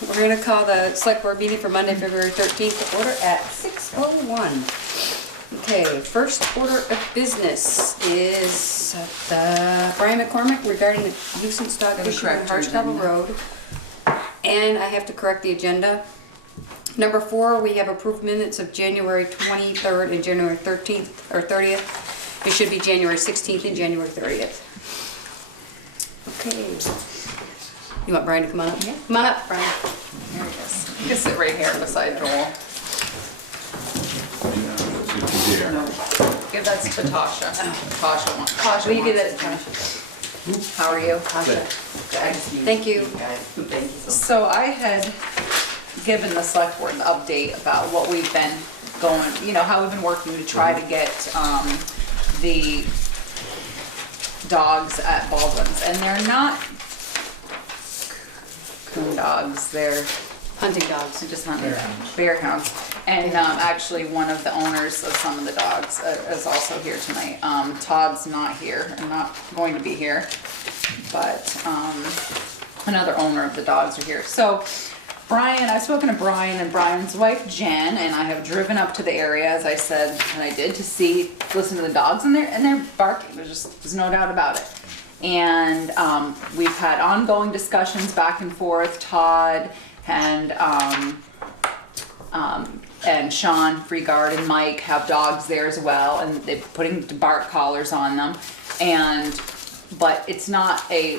We're going to call the select board meeting for Monday, February 13th to order at 6:01. Okay, first order of business is Brian McCormick regarding the nuisance dog issue on Hardscrabble Road. And I have to correct the agenda. Number 4, we have approved minutes of January 23rd and January 13th or 30th. It should be January 16th and January 30th. Okay. You want Brian to come on up? Yeah. Come on up, Brian. Here he is. You can sit right here beside Joel. No. Give that to Tasha. Tasha wants. Tasha, Will you give wants that it. to Tasha? How are you? Tasha. Thank you. Thank you. So I had given the select board an update about what we've been going, how we've been working to try to get the dogs at Baldwin's, and they're not coon dogs, they're Hunting dogs. just hunting bear hounds. And actually one of the owners of some of the dogs is also here tonight. Todd's not here and not going to be here, but another owner of the dogs are here. So Brian, I've spoken to Brian and Brian's wife Jen, and I have driven up to the area, as I said, and I did, to listen to the dogs, and they're barking. There's no doubt about it. And we've had ongoing discussions back and forth. Todd and Sean Freegard and Mike have dogs there as well, and they're putting bark collars on them. But it's not a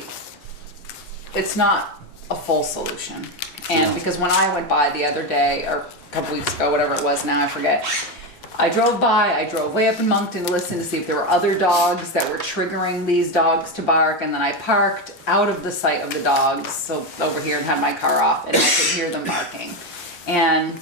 full solution. And because when I went by the other day, or a couple weeks ago, whatever it was now, I forget, I drove way up in Moncton to listen to see if there were other dogs that were triggering these dogs to bark, and then I parked out of the sight of the dogs, so over here, and had my car off, and I could hear them barking. And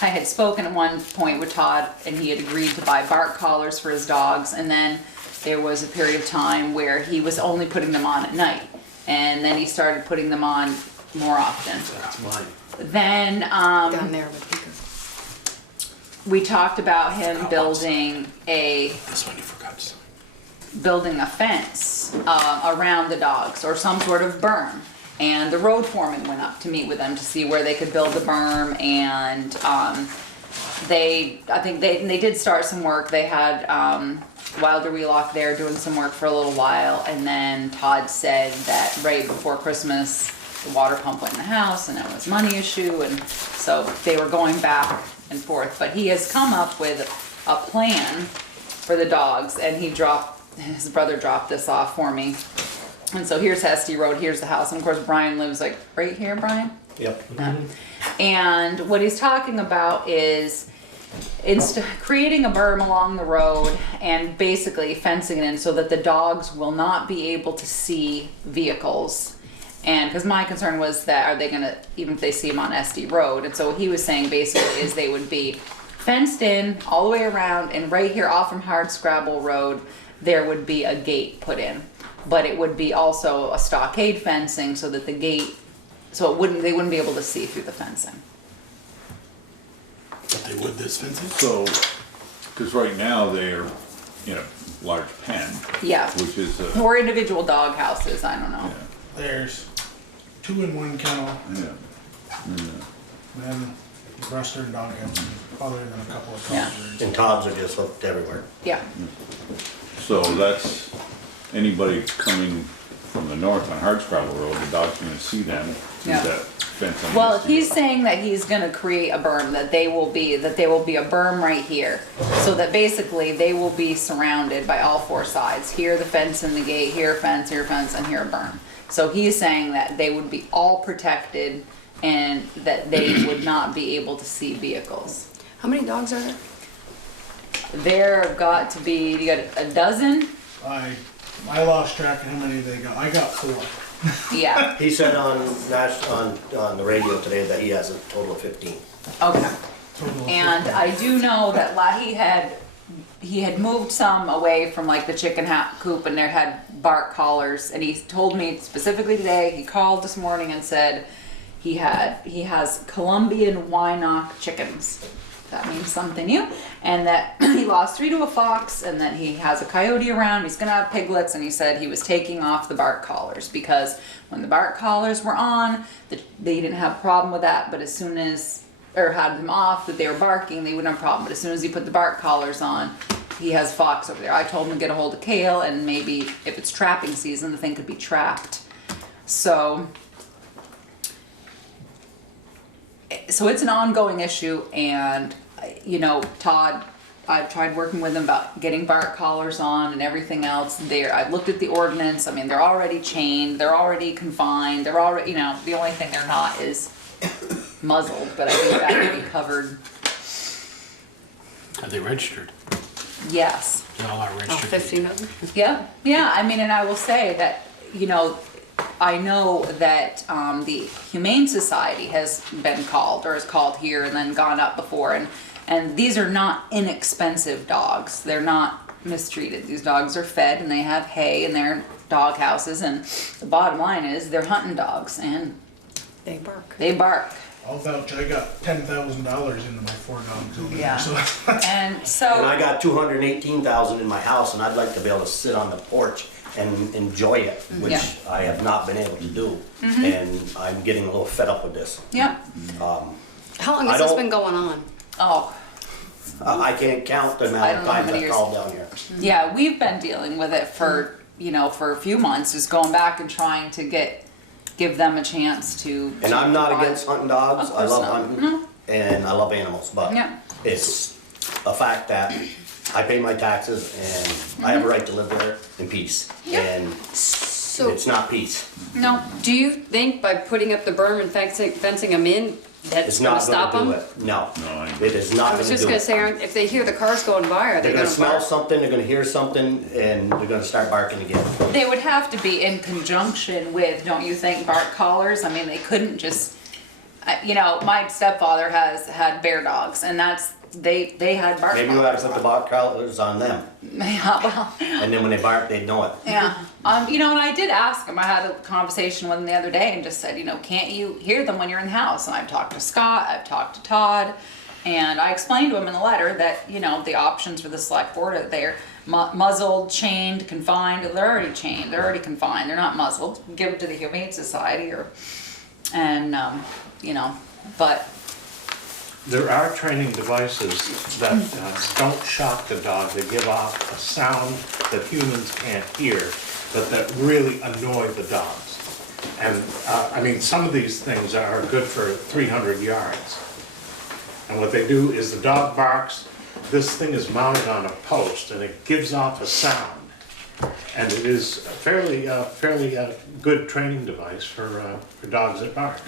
I had spoken at one point with Todd, and he had agreed to buy bark collars for his dogs, and then there was a period of time where he was only putting them on at night, and then he started putting them on more often. That's mine. Then Down there with Peter. we talked about him building This one you forgot. a fence around the dogs, or some sort of berm. And the road foreman went up to meet with them to see where they could build the berm, and I think they did start some work. They had Wilder Wheelock there doing some work for a little while, and then Todd said that right before Christmas the water pump went in the house, and it was a money issue, and so they were going back and forth. But he has come up with a plan for the dogs, and his brother dropped this off for me. And so here's Hesty Road, here's the house, and of course Brian lives like right here, Brian? Yep. And what he's talking about is creating a berm along the road and basically fencing it in so that the dogs will not be able to see vehicles. And because my concern was that, are they gonna, even if they see them on SD Road? And so what he was saying basically is they would be fenced in all the way around, and right here off from Hardscrabble Road there would be a gate put in, but it would be also a stockade fencing so that the gate, so they wouldn't be able to see through the fencing. But they would this fencing? So, because right now they're in a large pen. Yeah. Which is Or individual dog houses, I don't know. yeah, There's 2 in 1 kennel, yeah. then Bristol and dog houses, other than a couple of Yeah. dogs. And Tobs are just hooked everywhere. Yeah. So that's, anybody coming from the north on Hardscrabble Road, the dog's gonna see them through Yeah. that fence. on Well, the he's street. saying that he's gonna create a berm, that there will be a berm right here. So that basically they will be surrounded by all 4 sides. Here the fence and the gate, here a fence, and here a berm. So he's saying that they would be all protected and that they would not be able to see vehicles. How many dogs are there? There have got to be, you got a dozen? I lost track of how many they got. I got 4. Yeah, He said on the radio today that he has a total of 15. okay. Total of And 15. I do know that he had moved some away from like the chicken coop, and there had bark collars, and he told me specifically today, he called this morning and said he has Colombian Wynock chickens. that means something to you, and that he lost 3 to a fox, and that he has a coyote around, he's gonna have piglets, and he said he was taking off the bark collars, because when the bark collars were on, they didn't have a problem with that, but as soon as, or had them off, that they were barking, they wouldn't have a problem, but as soon as he put the bark collars on, he has fox over there. I told him to get a hold of Kale, and maybe if it's trapping season, the thing could be trapped. So it's an ongoing issue, and you know, Todd, I've tried working with him about getting bark collars on and everything else there. I've looked at the ordinance. I mean, they're already chained, they're already confined, they're already, you know, the only thing they're not is muzzled, but I think that would be covered. Are they registered? Yes. They all are Oh, registered. 15 of them? Yeah, I mean, and I will say that, you know, I know that the Humane Society has been called, or is called here and then gone up before, and these are not inexpensive dogs. They're not mistreated. These dogs are fed and they have hay in their dog houses, and the bottom line is they're hunting dogs, and They bark. they bark. I'll vouch, I got $10,000 into my 4 dogs over Yeah. there, so. And And so, I got 218,000 in my house, and I'd like to be able to sit on the porch and enjoy it, which Yeah. I have not been able to do. And I'm getting a little fed up with this. yeah, How long I has this don't- been going on? oh, I can't count the I amount don't of know how times many I've years. called down here. yeah, we've been dealing with it for, you know, for a few months, just going back and trying to give them a chance to. And to I'm not provide- against hunting dogs, Of I course love not. hunting, and I love animals, but Yeah. it's a fact that I pay my taxes, and I have a right to live there in peace. Yeah. And So, it's not peace. No, do you think by putting up the berm and fencing them in, that's It's gonna not stop gonna do them? it, no. No, It is not I was gonna just do gonna it. say, if they hear the cars going by, are they They're gonna gonna smell bark? something, they're gonna hear something, and they're gonna start barking again. they would have to be in conjunction with, don't you think, bark collars? I mean, they couldn't just, you know, my stepfather has had bear dogs, and they had bark Maybe we ought to collars put the on. bark collars on them, Yeah, well, and then when they bark, they'd know it. yeah, you know, and I did ask him, I had a conversation with him the other day and just said, you know, can't you hear them when you're in the house? And I've talked to Scott, I've talked to Todd, and I explained to him in the letter that, you know, the options for the select board are there, muzzled, chained, confined. They're already chained, they're already confined, they're not muzzled. Give them to the Humane Society, or, and, you know, but, There are training devices that don't shock the dog. They give off a sound that humans can't hear, but that really annoy the dogs. And, I mean, some of these things are good for 300 yards. And what they do is the dog barks, this thing is mounted on a post, and it gives off a sound. And it is a fairly good training device for dogs that bark.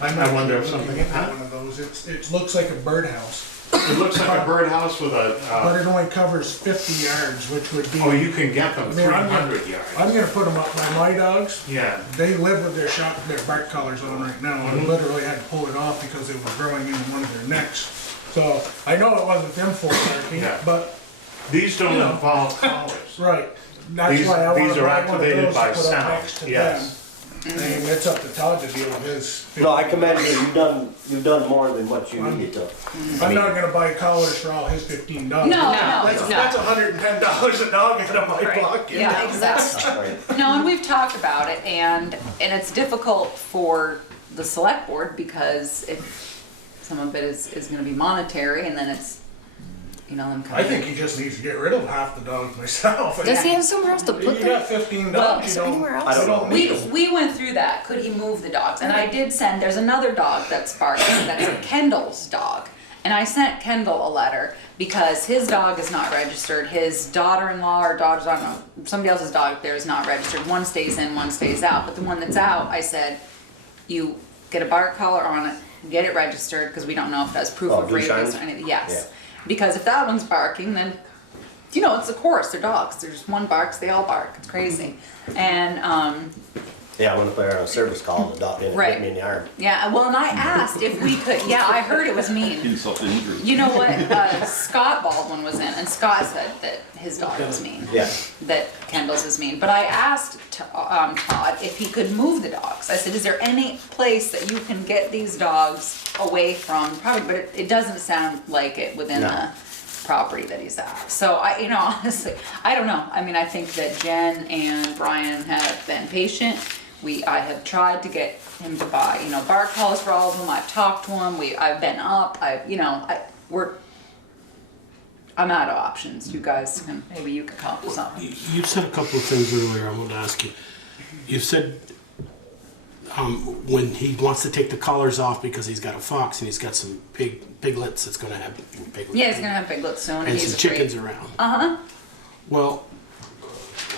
I wonder if something- Looking at one of those, it looks like a birdhouse, It looks like a birdhouse with a, but it only covers 50 yards, which would be. oh, you can get them I mean, I'm gonna- 300 yards. I'm gonna put them up by my dogs. Yeah, They live with their bark collars on right now. I literally had to pull it off because it was growing in one of their necks. So I know it wasn't them full barking, Yeah. but, these don't You know. involve collars. right. That's These- why I wanna these are buy one of activated those to by put up sound, next to yes. them. I mean, it's up to Todd to deal with his. No, I commend you, you've done more than what you needed to. I'm not gonna buy collars for all his 15 dogs. No, That's no. that's $110 a dog out of my Right. pocket. Yeah, exactly. Right. No, and we've talked about it, and it's difficult for the select board, because if some of it is gonna be monetary, and then it's, you know, them I coming. think he just needs to get rid of half the dogs myself. Does he have somewhere else to You put them? got 15 Well, dogs, is you there don't. anywhere else? I don't know. you need them. We went through that, could he move the dogs? And I did send, there's another dog that's barking, that's Kendall's dog. And I sent Kendall a letter, because his dog is not registered, his daughter-in-law or daughters, I don't know, somebody else's dog there is not registered. One stays in, one stays out, but the one that's out, I said, you get a bark collar on it, get it registered, because we don't know if it has proof Oh, of rabies Dushan's? or anything, yes. Yeah. Because if that one's barking, then, you know, it's a course, they're dogs, there's one barks, they all bark, it's crazy. And, Yeah, I'm gonna put her on a service call, the dog didn't Right. hit me in the arm. Yeah, well, and I asked if we could, yeah, I heard it was mean. Insult to injury. You know what, Scott Baldwin was in, and Scott said that his dog was mean. Yeah. That Kendall's is mean, but I asked Todd if he could move the dogs. I said, is there any place that you can get these dogs away from, probably, but it doesn't sound like it within No. the property that he's at. So I, you know, honestly, I don't know. I mean, I think that Jen and Brian have been patient. I have tried to get him to buy, you know, bark collars for all of them. I've talked to him. I've been up. I'm out of options. You guys can, maybe you can come up with something. You said a couple of things earlier. I want to ask you. You said when he wants to take the collars off because he's got a fox and he's got some piglets that's going to have piglets. Yeah, he's gonna have piglets soon. and He's some afraid. chickens around. Uh-huh. Well,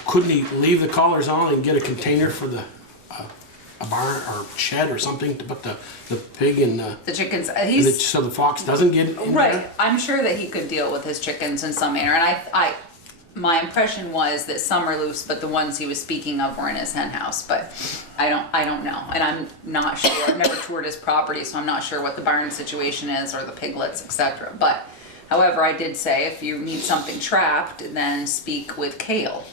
couldn't he leave the collars on and get a container for the a barn or shed or something to put the pig in the The chickens, and he's, so the fox doesn't get in right, there? I'm sure that he could deal with his chickens in some manner, and my impression was that some are loose, but the ones he was speaking of were in his hen house, but I don't know, and I'm not sure, I've never toured his property, so I'm not sure what the barn situation is, or the piglets, etc. But, however, I did say, if you need something trapped, then speak with Kale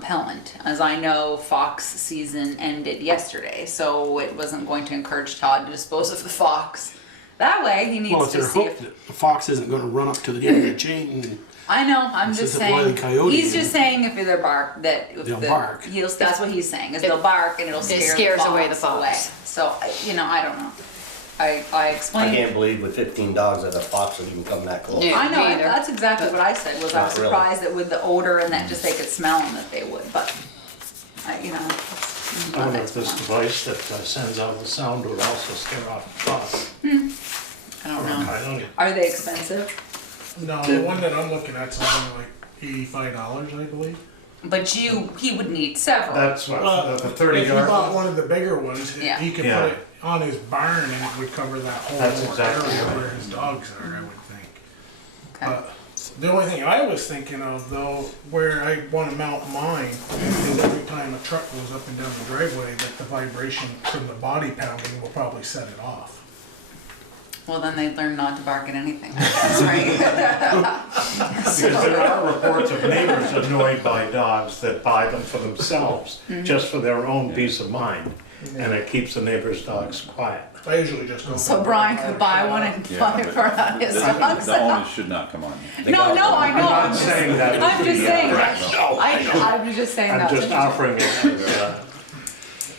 Pelland, as I know fox season ended yesterday, so it wasn't going to encourage Todd to dispose of the fox. That way, he Well, needs if to they're see hooked, if... the fox isn't going to run up to the end of the chain. And, I know, I'm This just isn't Wile E. saying, Coyote, he's you just know. saying if they're bark, that if They'll bark. That's what he's saying, is they'll bark and it'll scare scares the away the fox fox. away. So, I don't know. I I explained, can't believe with 15 dogs that a fox would even come that close. Yeah. I know, Me either. that's exactly what I said, was I was Not really. surprised that with the odor and that just they could smell them that they would, but, it's I not wonder next if this one. device that sends out the sound would also scare off the fox. I don't know. Coyote. Are they expensive? No, the one that I'm looking at's only like $85, I believe. But he would need several. That's what, the 30 If you yard bought one? one of the bigger ones, Yeah. he could Yeah. put it on his barn and it would cover that whole That's more exactly area right. where his dogs are, I would think. Okay. But the only thing I was thinking of though, where I want to mount mine, is every time a truck goes up and down the driveway, that the vibration from the body pounding will probably set it off. Well, then they'd learn not to bark at anything, that's right. Because there are reports of neighbors annoyed by dogs that buy them for themselves, just for their own peace of mind. And it keeps the neighbor's dogs quiet. I usually just go. So Brian could buy one and Yeah, fly it but for his dogs. The onus should not come on you. They No, got- no, I know. I'm not saying that. is I'm just the, saying. correct- I was just saying I'm that. just offering it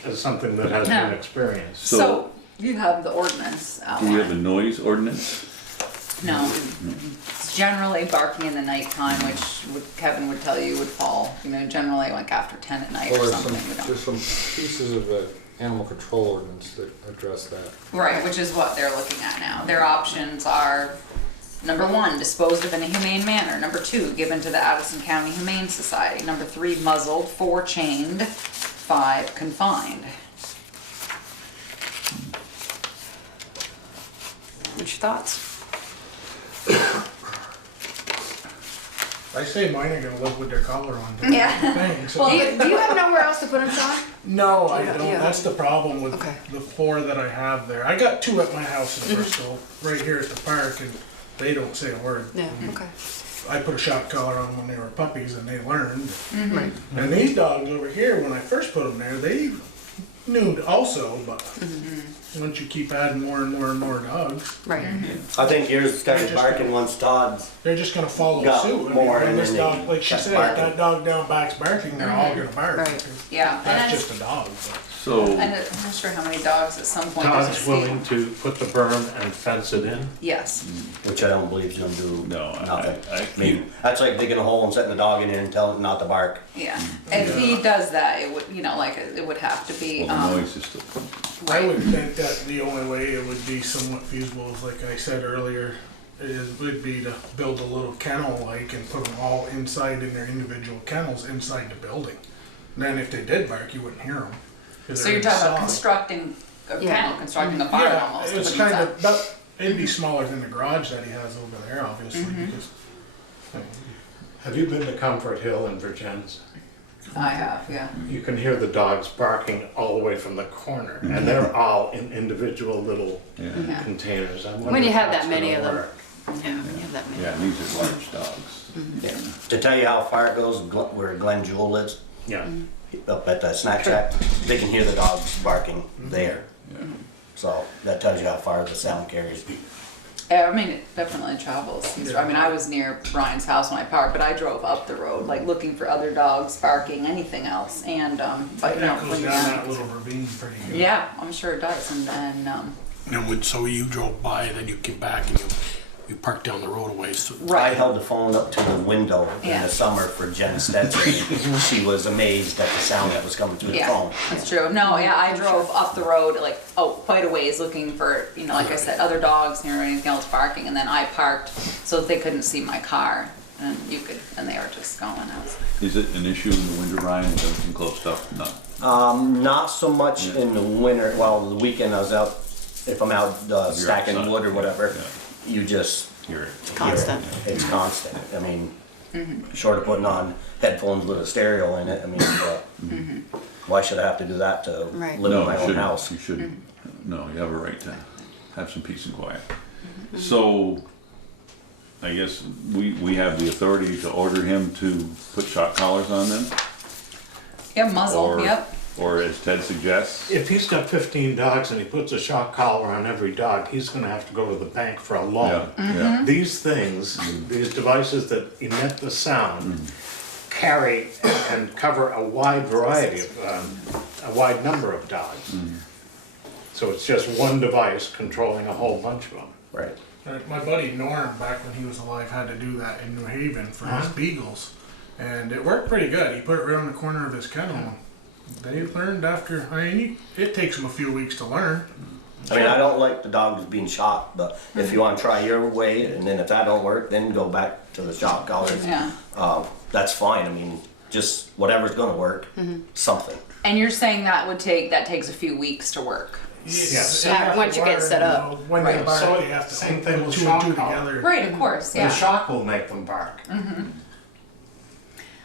as something that has been experienced. So you have the ordinance Do we have a outlined. noise ordinance? No, it's generally barking in the nighttime, which Kevin would tell you would fall, generally like after 10 at night Well, or there's something. some, We don't- there's some pieces of the animal control ordinance that address that. Right, which is what they're looking at now. Their options are, number 1, disposed of in a humane manner. Number 2, given to the Addison County Humane Society. Number 3, muzzled. 4, chained. 5, confined. What's your thoughts? I say mine are gonna live with their collar on. Yeah. Thing, so- Well, Do you have nowhere else to put them, Sean? No, I Yeah, don't. yeah. That's the problem with Okay. the 4 that I have there. I got 2 at my house in Bristol, right here at the park, and they don't say a word. Yeah, okay. I put a shock collar on when they were puppies, and they learned. Right. And these dogs over here, when I first put them there, they knew also, but once you keep adding more and more and more dogs, Right. I think yours started barking once Todd's. they're just gonna follow Got suit. I mean, more when and this then dog, they like she kept said, if barking. that dog down back's barking, they're all gonna bark. Right. because Yeah, and That's that's, just a dog. But. So, and I'm not sure how many dogs at some point there's a Todd's willing season. to put the berm and fence it in. Yes. Which I don't believe is gonna do No, nothing. I mean, that's like digging a hole and setting the dog in there and telling it not to bark. Yeah. If he does that, it would, it would have to be, well, the noise is still, I right. would think that the only way it would be somewhat feasible is, like I said earlier, would be to build a little kennel like and put them all inside in their individual kennels inside the building. Then if they did bark, you wouldn't hear them. So you're talking about constructing a kennel, constructing a barn Yeah, almost. it's to put kind inside. of, but it'd be smaller than the garage that he has over there, obviously, because Have you been to Comfort Hill in Virgins? I have, yeah. You can hear the dogs barking all the way from the corner, and they're all in individual little Yeah. containers. I wonder When you if have that's that many gonna of them. work. Yeah, you have that many. Yeah, and these are large dogs. Yeah. To tell you how far it goes, where Glenn Jewell lives, Yeah. up at the snack shack, they can hear the dogs barking there. Yeah. So that tells you how far the sound carries. Yeah, I mean, it definitely travels. I mean, I was near Brian's house when I parked, but I drove up the road, like looking for other dogs barking, anything else, and, but, you know, That goes when down you're- that little ravine pretty good. yeah, I'm sure it does, and, And when, so you drove by, then you came back and you parked down the road a ways. So I right. held the phone up to the window in Yeah. the summer for Jen Stetson. She was amazed at the sound that was coming through the Yeah, phone. that's true. No, yeah, I drove up the road, like, quite a ways looking for, you know, like I said, other dogs or anything else barking, and then I parked so that they couldn't see my car, and and they were just going. I was like, Is it an issue in the winter, Ryan? Is everything closed up? No. Not so much in the winter. Well, the weekend I was out, if I'm out stacking outside, wood or whatever, yeah. you just Hear it. Constant. hear it. It's constant. I mean, short of putting on headphones with a stereo in it, I mean, why should I have to do that to Right. live No, in my you own shouldn't. house? You shouldn't. No, you have a right to have some peace and quiet. So, I guess we have the authority to order him to put shock collars on them? yeah, muzzle, Or- yep. Or as Ted suggests? If he's got 15 dogs and he puts a shock collar on every dog, he's gonna have to go to the bank for a Yeah, loan. yeah. These things, these devices that emit the sound, carry and cover a wide variety of, a wide number of dogs. So it's just one device controlling a whole bunch of them. Right. My buddy Norm, back when he was alive, had to do that in New Haven for his beagles. And it worked pretty good. He put it right on the corner of his kennel. They learned after, I mean, it takes them a few weeks to learn. I mean, I don't like the dogs being shot, but if you want to try your way, and then if that don't work, then go back to the shock collars. Yeah. That's fine. I mean, just whatever's gonna work, something. And you're saying that takes a few weeks to work. Yes. They have to Once you get learn, set up. When they Right. bark, So they have to same put thing with two and two shock collar. together. Right, of course, The yeah. shock will make them bark.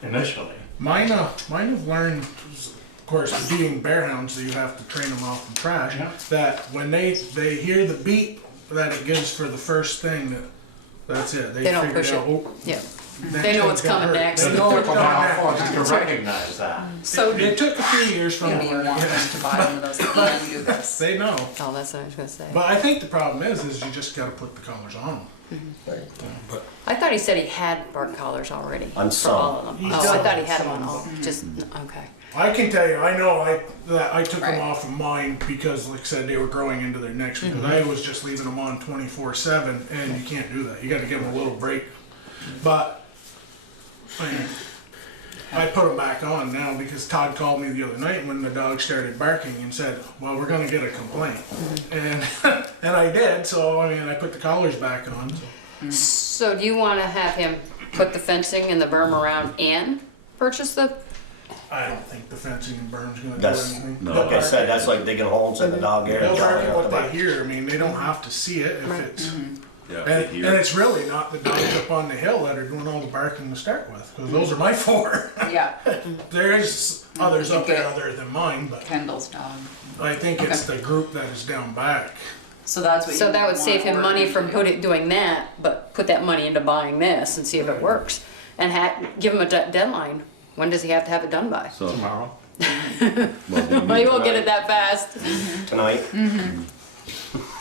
Initially. Mine have learned, of course, being bear hounds, so you have to train them off from trash, Yeah. that when they hear the beep that it gives for the first thing, that's it. They don't figure push out, it. oh, Yeah. next They know thing's what's gonna coming hurt. next. They It know took what's a coming while next. for us to recognize that. So It took a few years from maybe you want them to buy one of those and do this. They know. Oh, that's what I was gonna say. But I think the problem is you just gotta put the collars on them. Right. I thought he said he had bark collars already. On For some. all of them. He Oh, I does. thought he had them on Some. all, just, okay. I can tell you, I know that I took Right. them off of mine because, like I said, they were growing into their necks. Because I was just leaving them on 24/7, and you can't do that. You got to give them a little break. But I put them back on now because Todd called me the other night when the dog started barking and said, "Well, we're going to get a complaint," and and I did. So I mean, I put the collars back on. So. So do you wanna have him put the fencing and the berm around and purchase the, I don't think the fencing and berm's going to do That's, anything. no. like I said, that's like digging holes in the dog ear. They'll and bark yelling at out what the they back. hear. I mean, they don't have to see it if Right. it's. Yeah, And here. it's really not the dogs up on the hill that are doing all the barking to start with, because those are my four. Yeah, There's others up there Okay. other than mine, but Kendall's dog. I think it's the group that is down back. So that's what you so that would wanna save him order money to from do. doing that, but put that money into buying this and see if it works. And give him a deadline. When does he have to have it done by? So, Tomorrow. well, do you Well, need he won't get to- it that fast. Tonight,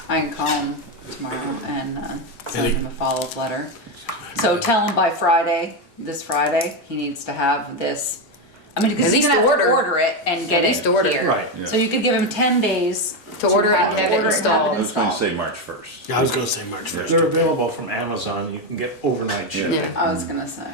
I can call him tomorrow and send he- him a follow-up letter. So tell him by Friday, this Friday, he needs to have this. I mean, because At he's least gonna have to order. order it and get least it order. here. Right. Yeah. So you could give him 10 days To order it and have it order installed. I was gonna installed. say March 1st. Yeah, I was gonna say March 1st. They're available from Amazon. You can get overnight shipping. Yeah. I was gonna say.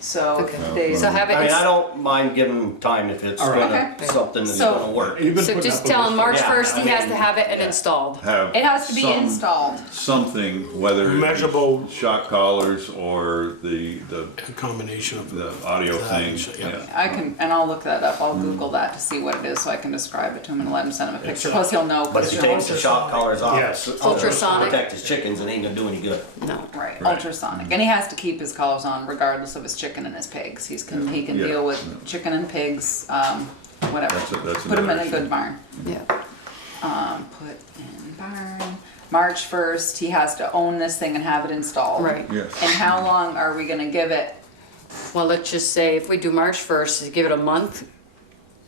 So Okay. they. So have it. I mean, I don't mind giving them time if it's All right. gonna, Okay. something that's So- gonna work. You've been So putting just up with tell this him for- March Yeah, 1st, he I has to mean, have it and yeah. installed. Have It has to be some- installed. Something, whether it's Measurable- shock collars or the A combination of the audio That thing. and shit, yeah. I can, and I'll look that up. I'll Google that to see what it is, so I can describe it to him and let him send him a picture. Plus, he'll know. But if you take the shock collars off, Yes. to Ultrasonic. protect his chickens, it ain't gonna do any good. No. Right, Right. ultrasonic, and he has to keep his collars on regardless of his chicken and his pigs. He can Yeah. deal with Yeah. chicken and pigs, whatever. That's Put him in another a good issue. barn. Yeah. Put in barn. March 1st, he has to own this thing and have it installed. Right. Yes. And how long are we gonna give it? Well, let's just say if we do March 1st, give it a month,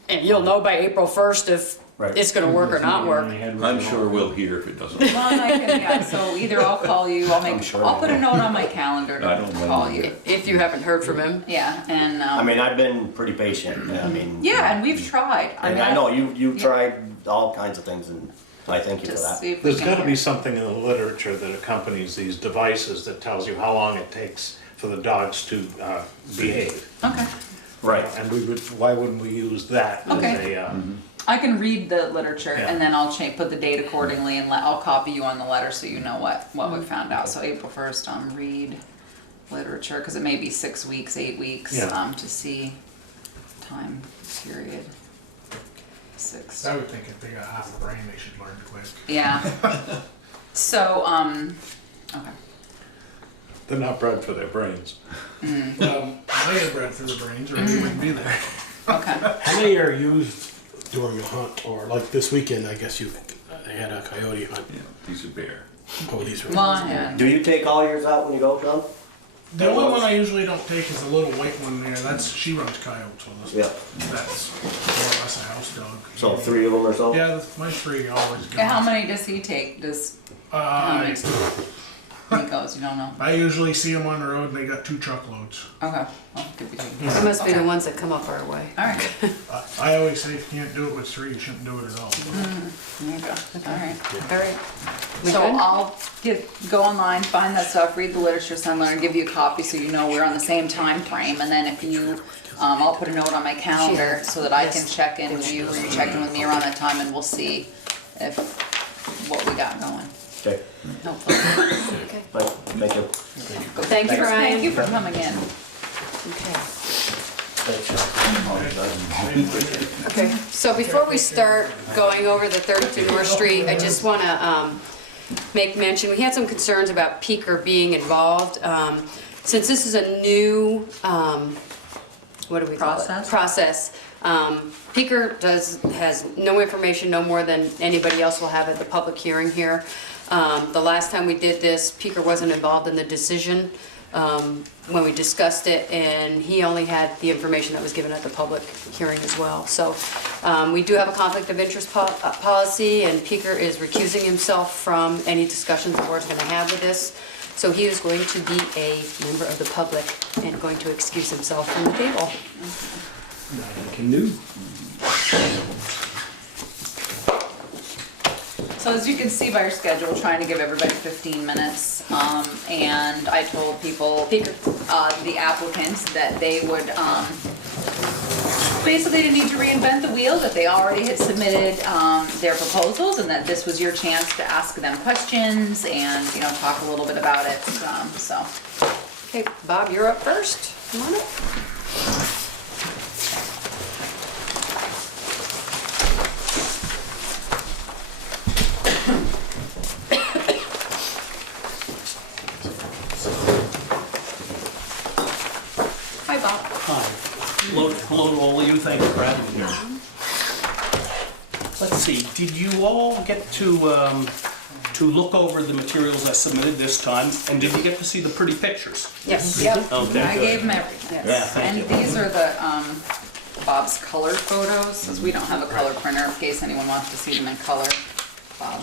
and you'll know by April 1st if Right. it's gonna work or not work. I'm sure we'll hear if it doesn't. Well, I can, yeah, so either I'll call you, I'll put a note on my calendar I don't to know. call you. If you haven't heard from him. Yeah, and, I mean, I've been pretty patient, I mean. yeah, and we've tried. And mean, I know you've tried all kinds of things, and I thank you To for that. see if we There's can gotta get- be something in the literature that accompanies these devices that tells you how long it takes for the dogs to behave. Okay, Right. And why wouldn't we use that as Okay. a, I can read the literature Yeah. and then I'll put the date accordingly and I'll copy you on the letter so you know what we found out. So April 1st, read literature, cause it may be 6 weeks, 8 weeks, Yeah. to see time period. 6. I would think if they got half a brain, they should learn quick. Yeah. So, okay. they're not bred for their brains. I had bred through the brains, or they wouldn't be there. Okay. How many are used during a hunt, or like this weekend, I guess they had a coyote hunt. Yeah, he's a bear. Oh, these were. Well, yeah. Do you take all yours out when you go, Sean? The only one I usually don't take is the little white one there. She runs coyotes with us. Yeah. That's more or less a house dog. So 3 of them or so? Yeah, my 3 always go. And how many does he take? How many he goes? You don't know. I usually see them on the road and they got 2 truckloads. Okay. Well, could be taken. It must be Okay. the ones that come up our way. All right. I always say if you can't do it with 3, you shouldn't do it at all. There you go. All right. All right. We So good? I'll go online, find that stuff, read the literature, send Lauren, give you a copy so you know we're on the same time frame. And then if you, I'll put a note on my calendar so that I can Yes. check in with you or you check in with me around that time and we'll see what we got going. Okay. Hopefully. Okay. Right. Thank you. Thank you, Ryan. Thank you for coming in. Okay. Thanks, Sean. Okay, so before we start going over the 32 North Street, I just want to make mention, we had some concerns about Peaker being involved. Since this is a new, what do we call it? Process. Peaker has no information, no more than anybody else will have at the public hearing here. The last time we did this, Peaker wasn't involved in the decision when we discussed it, and he only had the information that was given at the public hearing as well. So we do have a conflict of interest policy, and Peaker is recusing himself from any discussions the board's going to have with this. So he is going to be a member of the public and going to excuse himself from the table. Can do. So as you can see by your schedule, trying to give everybody 15 minutes. And I told people, the applicants, that they would, basically didn't need to reinvent the wheel, that they already had submitted their proposals and that this was your chance to ask them questions and, talk a little bit about it, so. Okay, Bob, you're up first. Come on up. Hi, Bob. Hi. Hello to all of you, thank you for having me here. Let's see, did you all get to look over the materials I submitted this time? And did you get to see the pretty pictures? Yes. Yep, Okay, I good. gave them everything. Yeah, thank And these are the, Bob's colored photos, since we don't have a color printer, in case anyone wants to see them in color. Bob,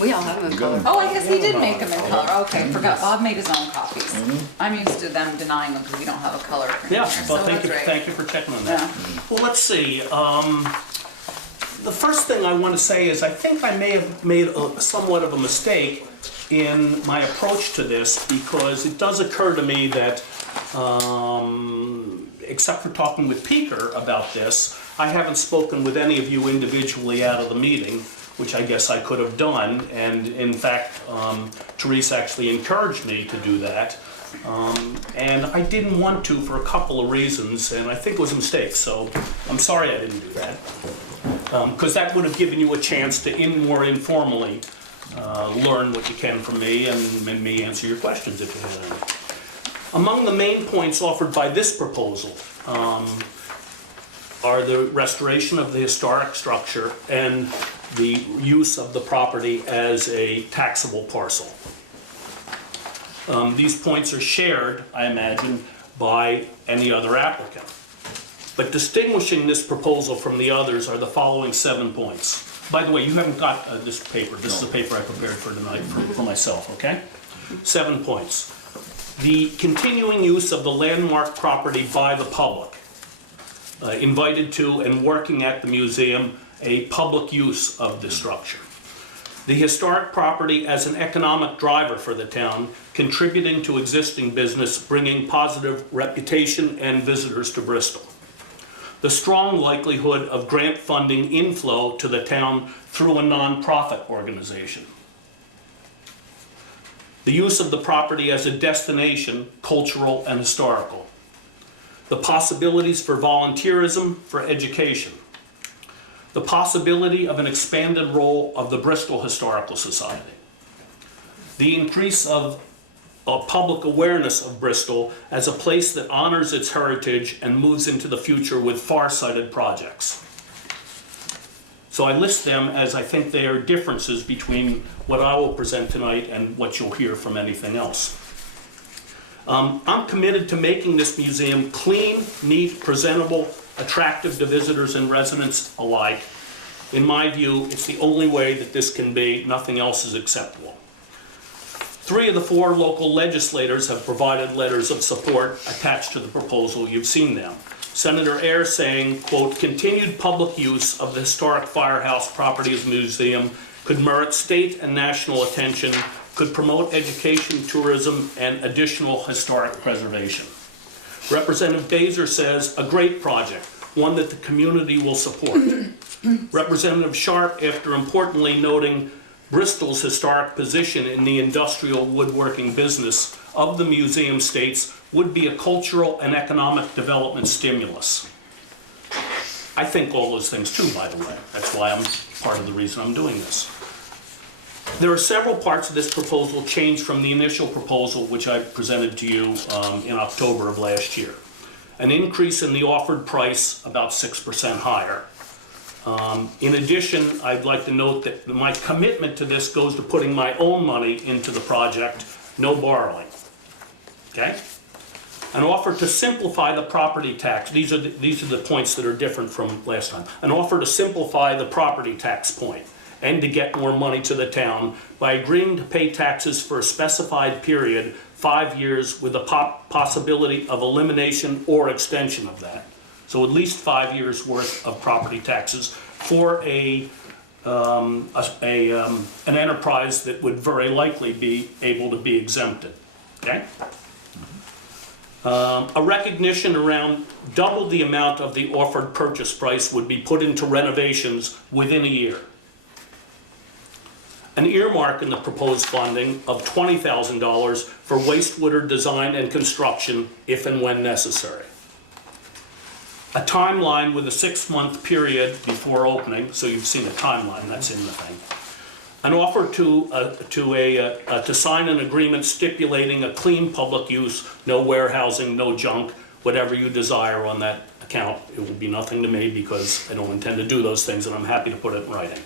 We all have them in color. oh, I guess he did make them in color, okay, forgot, Bob made his own copies. I'm used to them denying them because we don't have a color printer, Yeah, so well, that's right. thank you for checking on that. Yeah. Well, let's see, the first thing I want to say is I think I may have made somewhat of a mistake in my approach to this, because it does occur to me that, except for talking with Peaker about this, I haven't spoken with any of you individually out of the meeting, which I guess I could have done, and in fact, Therese actually encouraged me to do that. And I didn't want to for a couple of reasons, and I think it was a mistake, so I'm sorry I didn't do that. Because that would have given you a chance to more informally learn what you can from me and me answer your questions if you had any. Among the main points offered by this proposal are the restoration of the historic structure and the use of the property as a taxable parcel. These points are shared, I imagine, by any other applicant. But distinguishing this proposal from the others are the following 7 points. By the way, you haven't got this paper. This is the paper I prepared for tonight for myself, okay? 7 points. The continuing use of the landmark property by the public. Invited to and working at the museum, a public use of the structure. The historic property as an economic driver for the town, contributing to existing business, bringing positive reputation and visitors to Bristol. The strong likelihood of grant funding inflow to the town through a non-profit organization. The use of the property as a destination, cultural and historical. The possibilities for volunteerism, for education. The possibility of an expanded role of the Bristol Historical Society. The increase of public awareness of Bristol as a place that honors its heritage and moves into the future with far-sighted projects. So I list them as I think they are differences between what I will present tonight and what you'll hear from anything else. I'm committed to making this museum clean, neat, presentable, attractive to visitors and residents alike. In my view, it's the only way that this can be. Nothing else is acceptable. 3 of the 4 local legislators have provided letters of support attached to the proposal. You've seen them. Senator Ayre saying, quote, continued public use of the historic firehouse property as a museum could merit state and national attention, could promote education, tourism, and additional historic preservation. Representative Baser says, a great project, one that the community will support. Representative Sharp, after importantly noting Bristol's historic position in the industrial woodworking business of the museum states, would be a cultural and economic development stimulus. I think all those things too, by the way. That's why I'm part of the reason I'm doing this. There are several parts of this proposal changed from the initial proposal which I presented to you in October of last year. An increase in the offered price, about 6% higher. In addition, I'd like to note that my commitment to this goes to putting my own money into the project, no borrowing. Okay? An offer to simplify the property tax. These are the points that are different from last time. An offer to simplify the property tax point and to get more money to the town by agreeing to pay taxes for a specified period, 5 years, with a possibility of elimination or extension of that. So at least 5 years worth of property taxes for an enterprise that would very likely be able to be exempted. Okay? A recognition around double the amount of the offered purchase price would be put into renovations within a year. An earmark in the proposed funding of $20,000 for wastewater design and construction if and when necessary. A timeline with a 6-month period before opening, so you've seen a timeline, that's in the thing. An offer to sign an agreement stipulating a clean public use, no warehousing, no junk, whatever you desire on that account. It will be nothing to me because I don't intend to do those things, and I'm happy to put it in writing.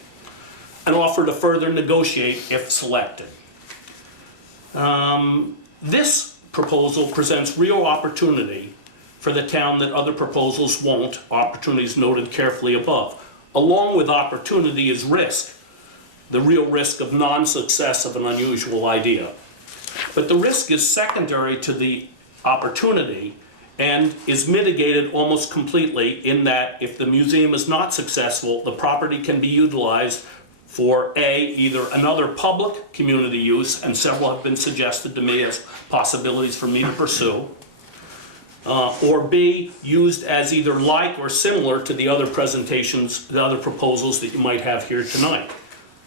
An offer to further negotiate if selected. This proposal presents real opportunity for the town that other proposals won't, opportunities noted carefully above. Along with opportunity is risk, the real risk of non-success of an unusual idea. But the risk is secondary to the opportunity and is mitigated almost completely in that if the museum is not successful, the property can be utilized for either another public community use, and several have been suggested to me as possibilities for me to pursue, or B, used as either like or similar to the other presentations, the other proposals that you might have here tonight.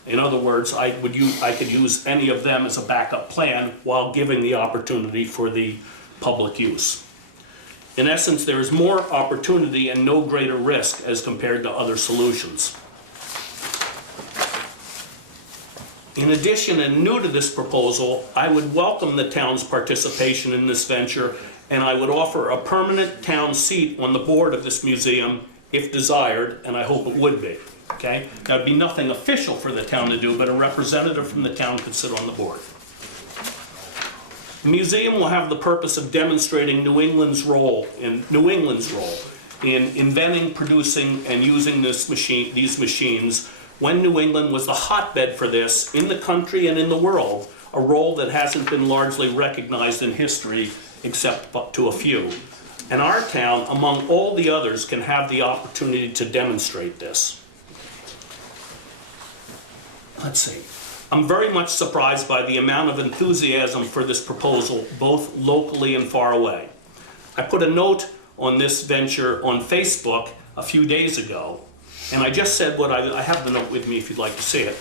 In other words, I could use any of them as a backup plan while giving the opportunity for the public use. In essence, there is more opportunity and no greater risk as compared to other solutions. In addition, and new to this proposal, I would welcome the town's participation in this venture, and I would offer a permanent town seat on the board of this museum if desired, and I hope it would be, okay? That would be nothing official for the town to do, but a representative from the town could sit on the board. The museum will have the purpose of demonstrating New England's role in inventing, producing, and using these machines when New England was the hotbed for this in the country and in the world, a role that hasn't been largely recognized in history except to a few. And our town, among all the others, can have the opportunity to demonstrate this. Let's see. I'm very much surprised by the amount of enthusiasm for this proposal, both locally and far away. I put a note on this venture on Facebook a few days ago, and I just said what I have the note with me if you'd like to see it.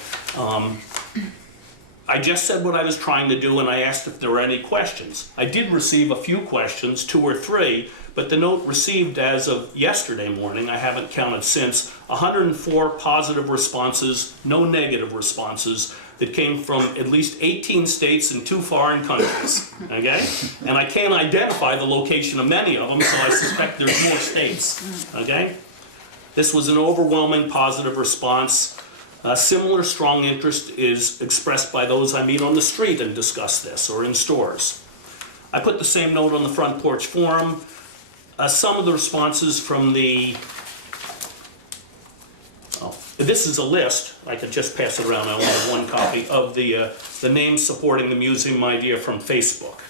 I just said what I was trying to do, and I asked if there were any questions. I did receive a few questions, 2 or 3, but the note received as of yesterday morning, I haven't counted since, 104 positive responses, no negative responses, that came from at least 18 states and 2 foreign countries, okay? And I can't identify the location of many of them, so I suspect there's more states, okay? This was an overwhelming positive response. Similar strong interest is expressed by those I meet on the street and discuss this, or in stores. I put the same note on the Front Porch Forum. Some of the responses from the, this is a list, I could just pass it around, I only have one copy, of the names supporting the museum idea from Facebook.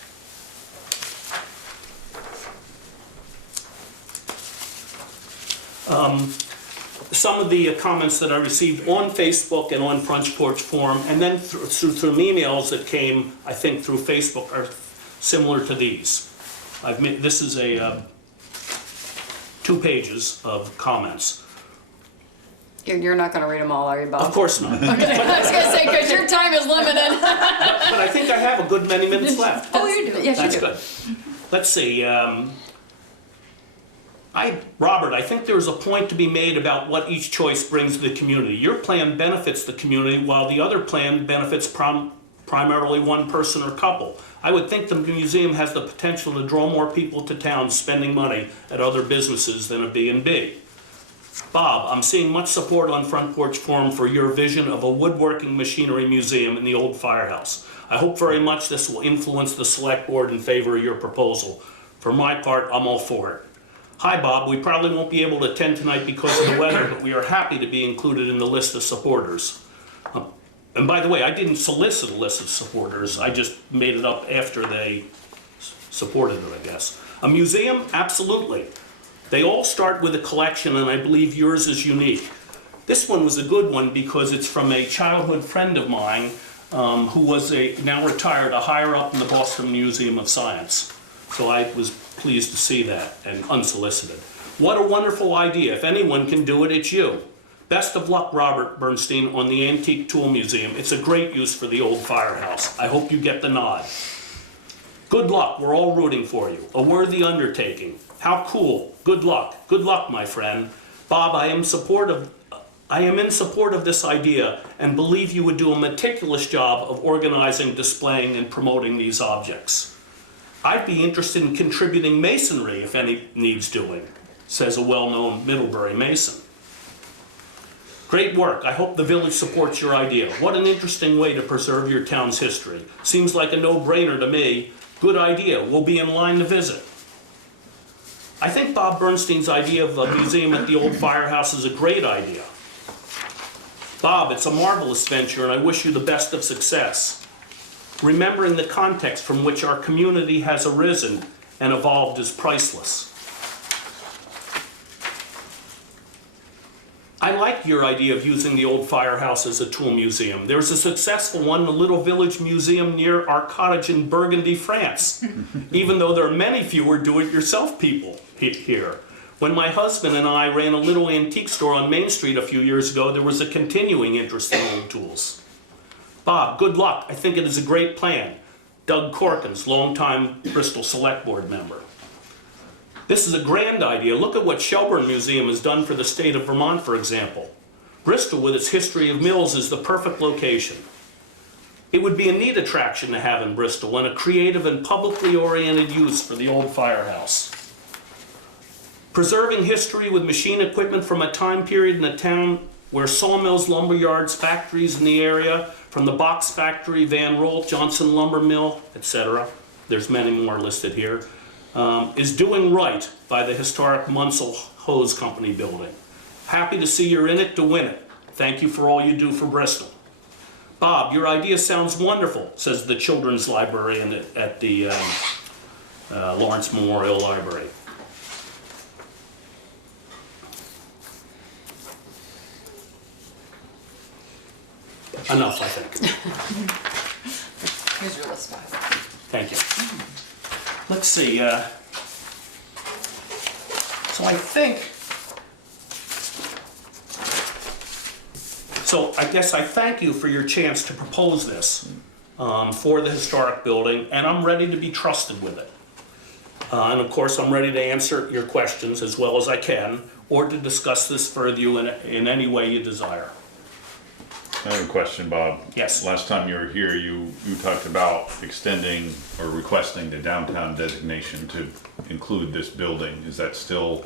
Some of the comments that I received on Facebook and on Front Porch Forum, and then through emails that came, I think, through Facebook, are similar to these. This is a 2 pages of comments. You're not going to read them all, are you, Bob? Of course not. I was going to say, because your time is limited. But I think I have a good many minutes left. Oh, you do? Yes, That's you do. good. Let's see. Robert, I think there's a point to be made about what each choice brings to the community. Your plan benefits the community, while the other plan benefits primarily one person or couple. I would think the museum has the potential to draw more people to town spending money at other businesses than a B&B. Bob, I'm seeing much support on Front Porch Forum for your vision of a woodworking machinery museum in the old firehouse. I hope very much this will influence the select board in favor of your proposal. For my part, I'm all for it. Hi, Bob. We probably won't be able to attend tonight because of the weather, but we are happy to be included in the list of supporters. And by the way, I didn't solicit a list of supporters. I just made it up after they supported it, I guess. A museum? Absolutely. They all start with a collection, and I believe yours is unique. This one was a good one because it's from a childhood friend of mine who was now retired, a higher up in the Boston Museum of Science. So I was pleased to see that, and unsolicited. What a wonderful idea. If anyone can do it, it's you. Best of luck, Robert Bernstein, on the Antique Tool Museum. It's a great use for the old firehouse. I hope you get the nod. Good luck. We're all rooting for you. A worthy undertaking. How cool. Good luck. Good luck, my friend. Bob, I am in support of this idea and believe you would do a meticulous job of organizing, displaying, and promoting these objects. I'd be interested in contributing masonry if any needs doing, says a well-known Middlebury mason. Great work. I hope the village supports your idea. What an interesting way to preserve your town's history. Seems like a no-brainer to me. Good idea. We'll be in line to visit. I think Bob Bernstein's idea of a museum at the old firehouse is a great idea. Bob, it's a marvelous venture, and I wish you the best of success. Remembering the context from which our community has arisen and evolved is priceless. I like your idea of using the old firehouse as a tool museum. There's a successful one in the little village museum near our cottage in Burgundy, France, even though there are many fewer do-it-yourself people here. When my husband and I ran a little antique store on Main Street a few years ago, there was a continuing interest in old tools. Bob, good luck. I think it is a great plan. Doug Corkins, longtime Bristol Selectboard member. This is a grand idea. Look at what Shelburne Museum has done for the state of Vermont, for example. Bristol, with its history of mills, is the perfect location. It would be a neat attraction to have in Bristol and a creative and publicly oriented use for the old firehouse. Preserving history with machine equipment from a time period in a town where sawmills, lumber yards, factories in the area, from the box factory, Van Rolt, Johnson Lumber Mill, etc., there's many more listed here, is doing right by the historic Munsell Hose Company building. Happy to see you're in it to win it. Thank you for all you do for Bristol. Bob, your idea sounds wonderful, says the children's librarian at the Lawrence Memorial Library. Enough, I think. Here's your list, guys. Thank you. Let's see, so I guess I thank you for your chance to propose this for the historic building, and I'm ready to be trusted with it. And of course, I'm ready to answer your questions as well as I can, or to discuss this further in any way you desire. I have a question, Bob. Yes. Last time you were here, you talked about extending or requesting the downtown designation to include this building. Is that still,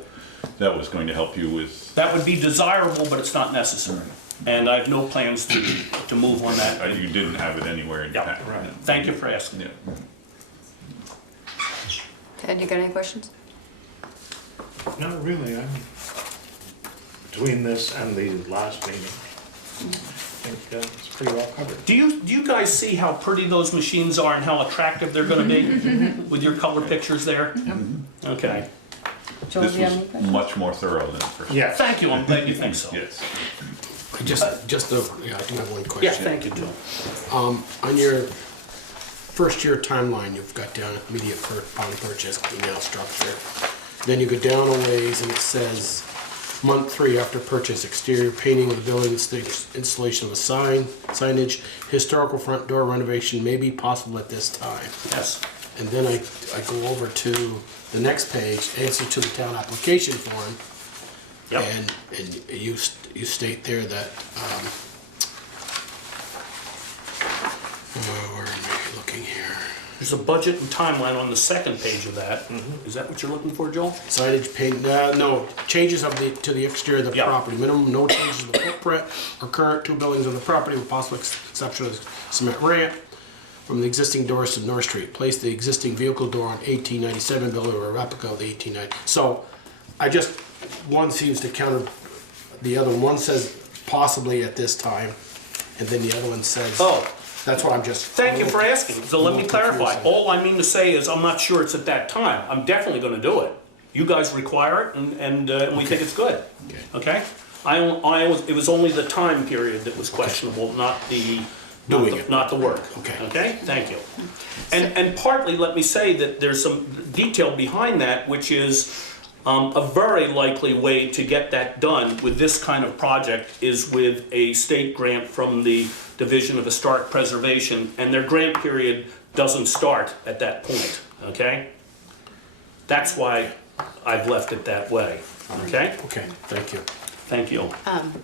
that was going to help you with? That would be desirable, but it's not necessary. And I have no plans to move on that. You didn't have it anywhere in your Yeah, packet. right. Thank you for asking. Yeah. Ed, you got any questions? Not really, I'm, between this and the last meeting, I think it's pretty well covered. Do you guys see how pretty those machines are and how attractive they're gonna be with your color pictures there? Okay. Joel, This do you have any was questions? much more thorough than the first. Yeah. Thank you, I'm glad you think so. Yes. I yeah, I do have one question. Yeah, thank you, Joel. On your first year timeline, you've got down immediate upon purchase, email structure. Then you go down a ways and it says, month 3 after purchase, exterior painting of the building, installation of a signage, historical front door renovation may be possible at this time. Yes. And then I go over to the next page, answer to the town application form. Yep. And you state there that, where am I looking here? There's a budget and timeline on the second page of that. Is that what you're looking for, Joel? Signage, paint, no, changes to the exterior of the Yeah. property. Minimum, no changes to the footprint or current 2 buildings on the property with possible exception of cement ramp from the existing doors to North Street. Place the existing vehicle door on 1897 building or a replica of the 1890. So one seems to counter the other. One says possibly at this time, and then the other one says. Oh. That's what I'm just. Thank you for asking. So let me clarify. confused. All I mean to say is I'm not sure it's at that time. I'm definitely gonna do it. You guys require it and we think it's good. Okay? It was only the time period that was questionable, not the work. Okay. Okay? Thank you. And partly, let me say that there's some detail behind that, which is a very likely way to get that done with this kind of project is with a state grant from the Division of Historic Preservation, and their grant period doesn't start at that point, okay? That's why I've left it that way, okay? Okay, thank you. Thank you.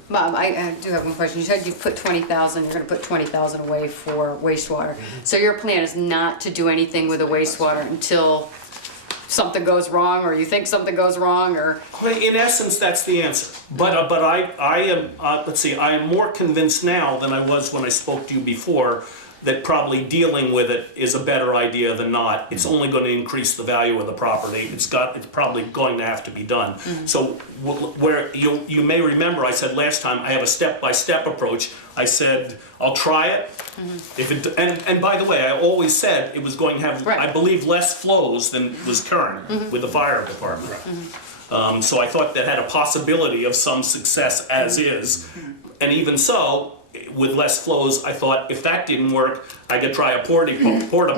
Bob, I do have one question. You said you put 20,000, you're gonna put 20,000 away for wastewater. So your plan is not to do anything with the wastewater until something goes wrong, or you think something goes wrong, or? In essence, that's the answer. But I am, let's see, I am more convinced now than I was when I spoke to you before that probably dealing with it is a better idea than not. It's only going to increase the value of the property. It's probably going to have to be done. So where you may remember, I said last time I have a step-by-step approach. I said I'll try it. If it and by the way, I always said it was going to have, I believe, less flows than was current with the fire department. So I thought that had a possibility of some success as is, and even so, with less flows, I thought if that didn't work, I could try a porta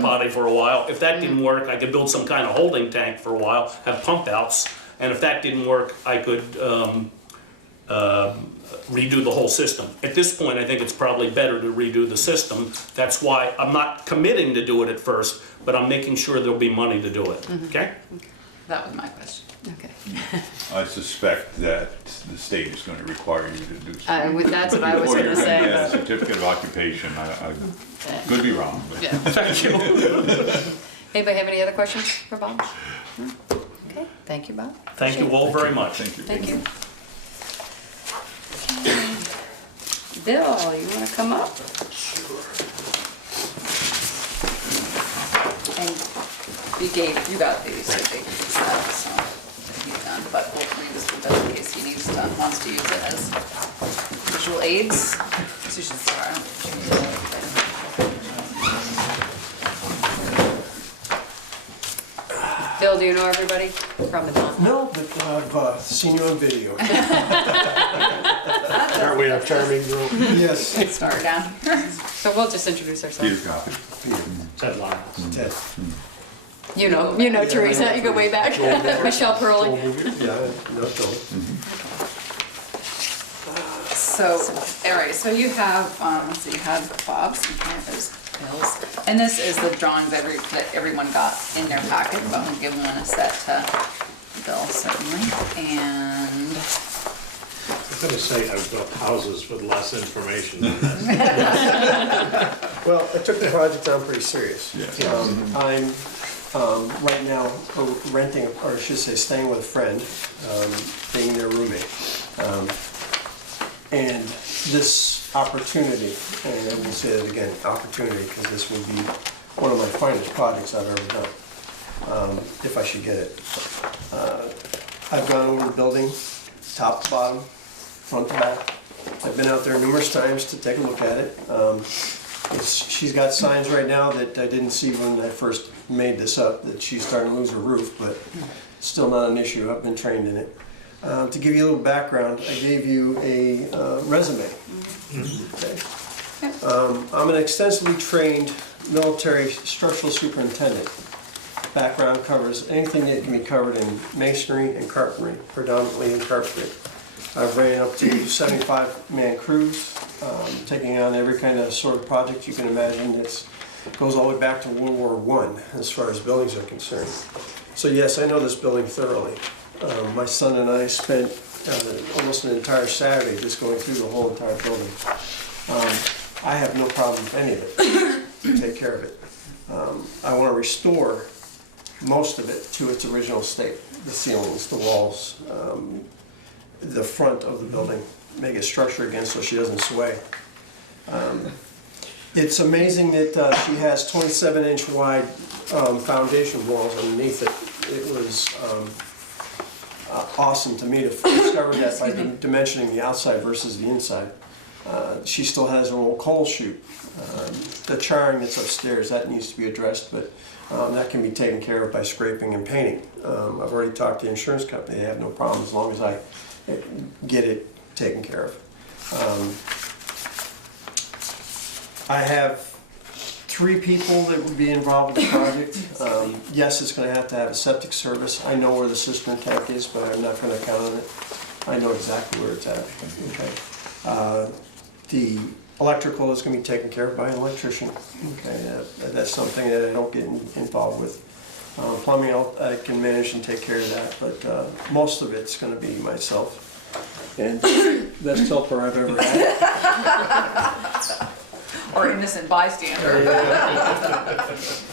potty for a while. If that didn't work, I could build some kind of holding tank for a while, have pump outs, and if that didn't work, I could redo the whole system. At this point, I think it's probably better to redo the system. That's why I'm not committing to do it at first, but I'm making sure there'll be money to do it, okay? That was my question. Okay. I suspect that the state is gonna require you to do something. That's what I was Before gonna you're gonna say. get a certificate of occupation, I could be wrong, but. Yeah, thank you. Anybody have any other questions for Bob? No? Okay, thank you, Bob. Thank you all very much. Thank you. Thank you. Bill, you wanna come up? And you got these, I think, so he's done, but hopefully this will just in case he wants to use it as visual aids. So you should start. Bill, do you know everybody? Probably not. No, but I've seen you on video. Aren't we a charming group? Yes. Start down here. So we'll just introduce Here's ourselves. a copy. Ted Lyons. Ted. You know Teresa, you go way back. Michelle Pearly. Yeah, no, don't. So, all right, so you have, let's see, you have Bob's, and here is Bill's. And this is the drawings that everyone got in their packet, but we'll give one a set to Bill, certainly. And I'm gonna say I've built houses with less information than this. Well, I took the project on pretty serious. Yeah. I'm right now renting, or I should say staying with a friend, being their roommate. And this opportunity, and I will say it again, opportunity, because this would be one of my finest projects I've ever done, if I should get it. I've gone over the building, top to bottom, front to back. I've been out there numerous times to take a look at it. She's got signs right now that I didn't see when I first made this up, that she's starting to lose her roof, but still not an issue. I've been trained in it. To give you a little background, I gave you a resume. Okay. I'm an extensively trained military structural superintendent. Background covers anything that can be covered in masonry and carpentry, predominantly in carpentry. I've ran up to 75-man crews, taking on every kind of sort of project you can imagine. It goes all the way back to World War I as far as buildings are concerned. So yes, I know this building thoroughly. My son and I spent almost an entire Saturday just going through the whole entire building. I have no problem with any of it, to take care of it. I want to restore most of it to its original state. The ceilings, the walls, the front of the building, make it structure again so she doesn't sway. It's amazing that she has 27-inch wide foundation walls underneath it. It was awesome to me to discover that by dimensioning the outside versus the inside. She still has her old coal chute. The charring that's upstairs, that needs to be addressed, but that can be taken care of by scraping and painting. I've already talked to the insurance company. They have no problem as long as I get it taken care of. I have 3 people that would be involved in the project. Yes, it's going to have a septic service. I know where the cistern tank is, but I'm not going to count on it. I know exactly where it's at. Okay. The electrical is going to be taken care of by an electrician. Okay, that's something that I don't get involved with. Plumbing, I can manage and take care of that, but most of it's going to be myself. And best helper I've ever had. or innocent bystander.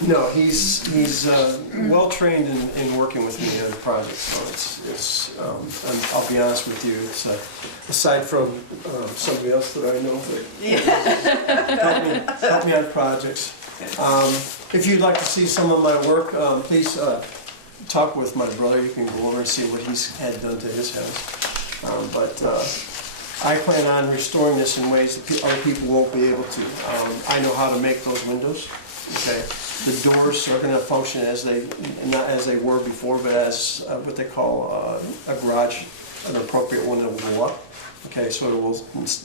No, he's well trained in working with me on the project, so it's I'll be honest with you, it's aside from somebody else that I know that help me on projects. If you'd like to see some of my work, please talk with my brother. You can go over and see what he's had done to his house. But I plan on restoring this in ways that other people won't be able to. I know how to make those windows. Okay, the doors are going to function as not as they were before, but as what they call a garage, an appropriate one that will go up. Okay, so it will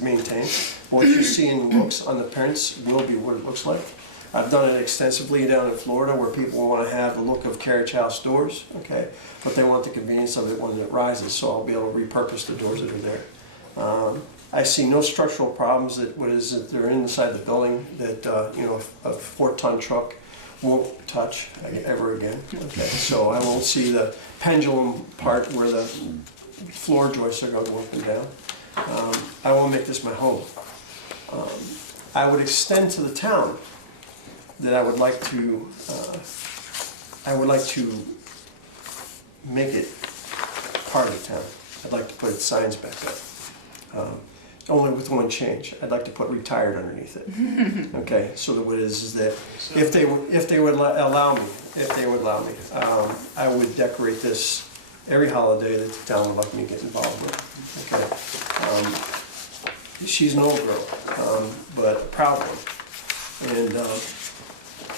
maintain. What you see in looks on the prints will be what it looks like. I've done it extensively down in Florida where people want to have the look of carriage house doors, okay, but they want the convenience of it when it rises, so I'll be able to repurpose the doors that are there. I see no structural problems that they're inside the building that a 4-ton truck won't touch ever again. Okay, so I won't see the pendulum part where the floor joists are going to go up and down. I will make this my home. I would extend to the town that I would like to make it part of the town. I'd like to put its signs back up. Only with one change. I'd like to put retired underneath it. Okay, so what it is that if they would allow me, I would decorate this every holiday that the town would like me to get involved with. Okay, she's an old girl, but a proud one, and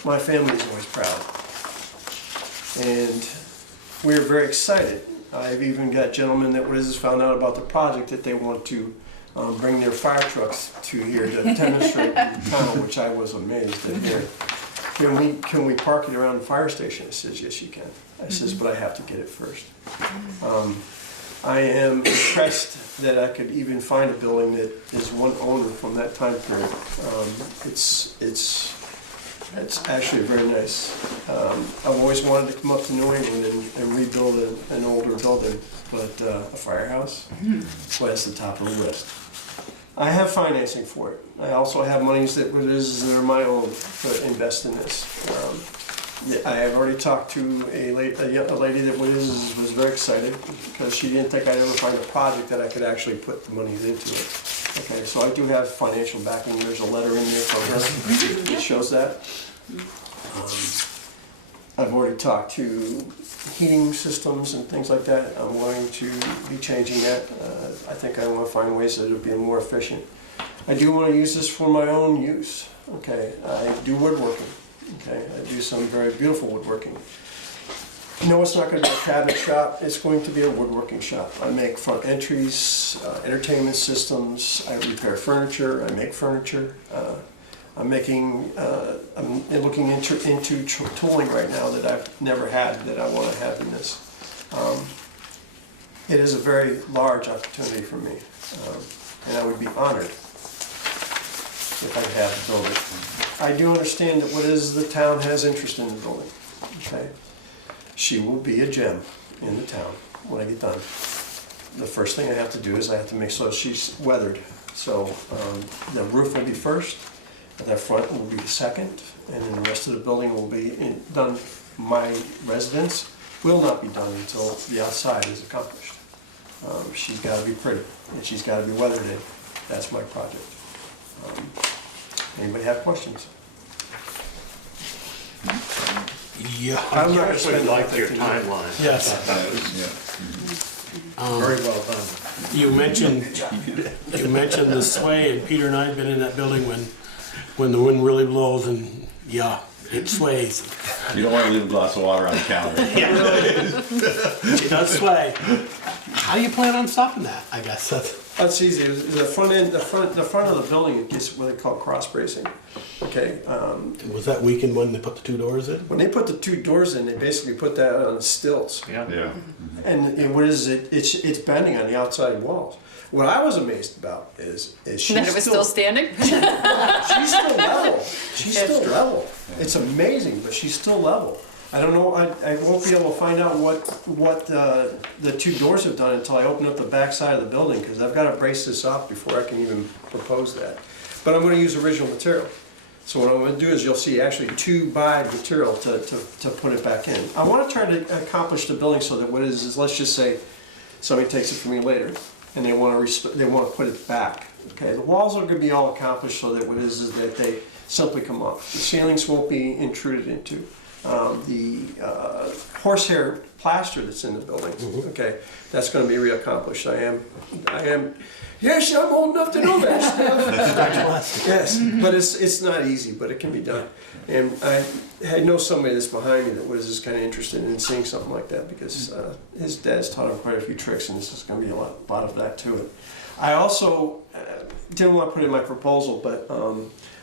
my family's always proud, and we're very excited. I've even got gentlemen that found out about the project that they want to bring their fire trucks to here to demonstrate in town, which I was amazed at hearing. Can we park it around the fire station? I says, yes, you can. I says, but I have to get it first. I am impressed that I could even find a building that is one owner from that time period. It's actually very nice. I've always wanted to come up to New England and rebuild an older building, but a firehouse, well, that's the top of the list. I have financing for it. I also have monies that are my own to invest in this. I have already talked to a lady that was very excited because she didn't think I'd ever find a project that I could actually put the monies into it. Okay, so I do have financial backing. There's a letter in there from her that shows that. I've already talked to heating systems and things like that. I'm going to be changing that. I think I want to find ways that it'll be more efficient. I do want to use this for my own use. Okay, I do woodworking. Okay, I do some very beautiful woodworking. No, it's not going to be a cabinet shop. It's going to be a woodworking shop. I make front entries, entertainment systems. I repair furniture. I make furniture. I'm looking into tooling right now that I've never had that I want to have in this. It is a very large opportunity for me, and I would be honored if I could have the building. I do understand that the town has interest in the building. Okay, she will be a gem in the town when I get done. The first thing I have to do is I have to make sure she's weathered. So the roof will be first. That front will be the second, and then the rest of the building will be done. My residence will not be done until the outside is accomplished. She's got to be pretty, and she's got to be weathered in. That's my project. Anybody have questions? Yeah. I actually like your timeline. Yes. Very well done. You mentioned the sway, and Peter and I have been in that building when the wind really blows, and yeah, it sways. You don't want to leave a glass of water on the counter. It does sway. How do you plan on stopping that? I guess That's easy. The front of the building, it gets what they call cross bracing. Okay. Was that weekend when they put the two doors in? When they put the two doors in, they basically put that on stilts. Yeah. Yeah. And what is it? It's bending on the outside walls. What I was amazed about is she's That it was still standing? she's still level. She's still level. It's amazing, but she's still level. I don't know. I won't be able to find out what the two doors have done until I open up the back side of the building, because I've got to brace this off before I can even propose that. But I'm going to use original material. So what I'm going to do is you'll see actually 2x material to put it back in. I want to try to accomplish the building so that what it is let's just say somebody takes it from me later and they want to put it back. Okay, the walls are going to be all accomplished so that what it is that they simply come up. The ceilings won't be intruded into. The horsehair plaster that's in the building, okay, that's going to be reaccomplished. I am. Yes, I'm old enough to know that stuff. Yes, but it's not easy, but it can be done. And I know somebody that's behind me that was just kind of interested in seeing something like that, because his dad's taught him quite a few tricks, and this is going to be a lot of that to it. I also didn't want to put in my proposal, but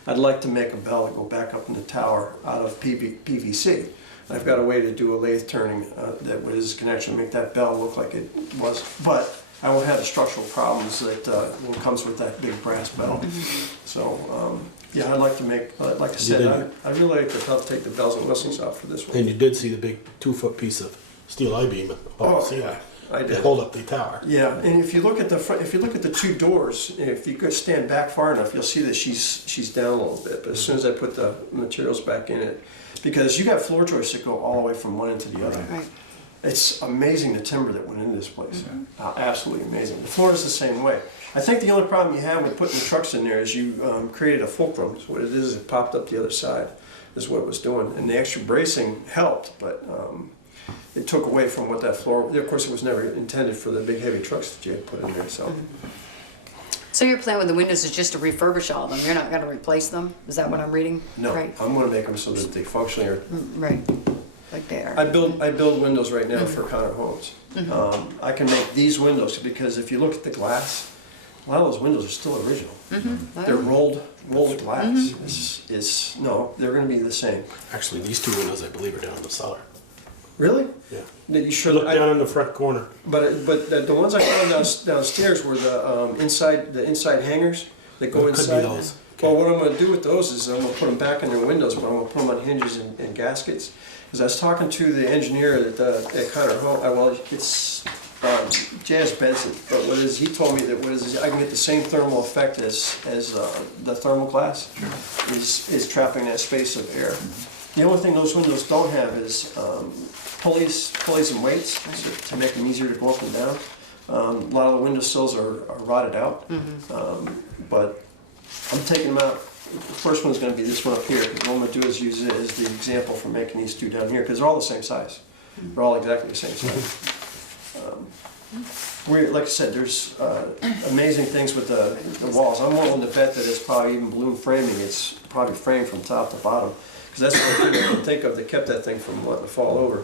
I'd like to make a bell that go back up in the tower out of PVC. I've got a way to do a lathe turning that can actually make that bell look like it was, but I won't have the structural problems that comes with that big brass bell. So Yeah, I'd like to make, like I said, I really like to help take the bells and whistles off for this one. And you did see the big 2-foot piece of steel I-beam above the Oh, ceiling. yeah, I They did. hold up the tower. Yeah, and if you look at the front, if you look at the two doors, if you could stand back far enough, you'll see that she's down a little bit. But as soon as I put the materials back in it, because you got floor joists that go all the way from one end to the other. Right. It's amazing the timber that went into this place. Absolutely amazing. The floor is the same way. I think the only problem you have with putting the trucks in there is you created a fulcrum. So what it is, it popped up the other side, is what it was doing. And the extra bracing helped, but it took away from what that floor, of course, it was never intended for the big heavy trucks that you had put in there, so. So your plan with the windows is just to refurbish all of them? You're not gonna replace them? Is that what I'm reading? No, Right, I'm gonna make them so that they functionally are. right, like they are. I build windows right now for Connor Homes. I can make these windows, because if you look at the glass, a lot of those windows are still original. They're rolled glass. No, they're gonna be the same. Actually, these two windows, I believe, are down in the cellar. Really? Yeah. You should Look down in the front corner. But the ones I found downstairs were the inside hangers that go It could be inside. those. Well, what I'm gonna do with those is I'm gonna put them back in their windows, but I'm gonna put them on hinges and gaskets. Because I was talking to the engineer at Connor Home, well, it's Jazz Benson, but he told me that I can get the same thermal effect as the thermoglass is trapping that space of air. The only thing those windows don't have is pulleys and weights to make them easier to go up and down. A lot of the windowsills are rotted out, but I'm taking them out. The first one's going to be this one up here. What I'm going to do is use it as the example for making these two down here, because they're all the same size. They're all exactly the same size. Like I said, there's amazing things with the walls. I'm willing to bet that it's probably even balloon framing. It's probably framed from top to bottom, because that's the only thing I can think of that kept that thing from wanting to fall over.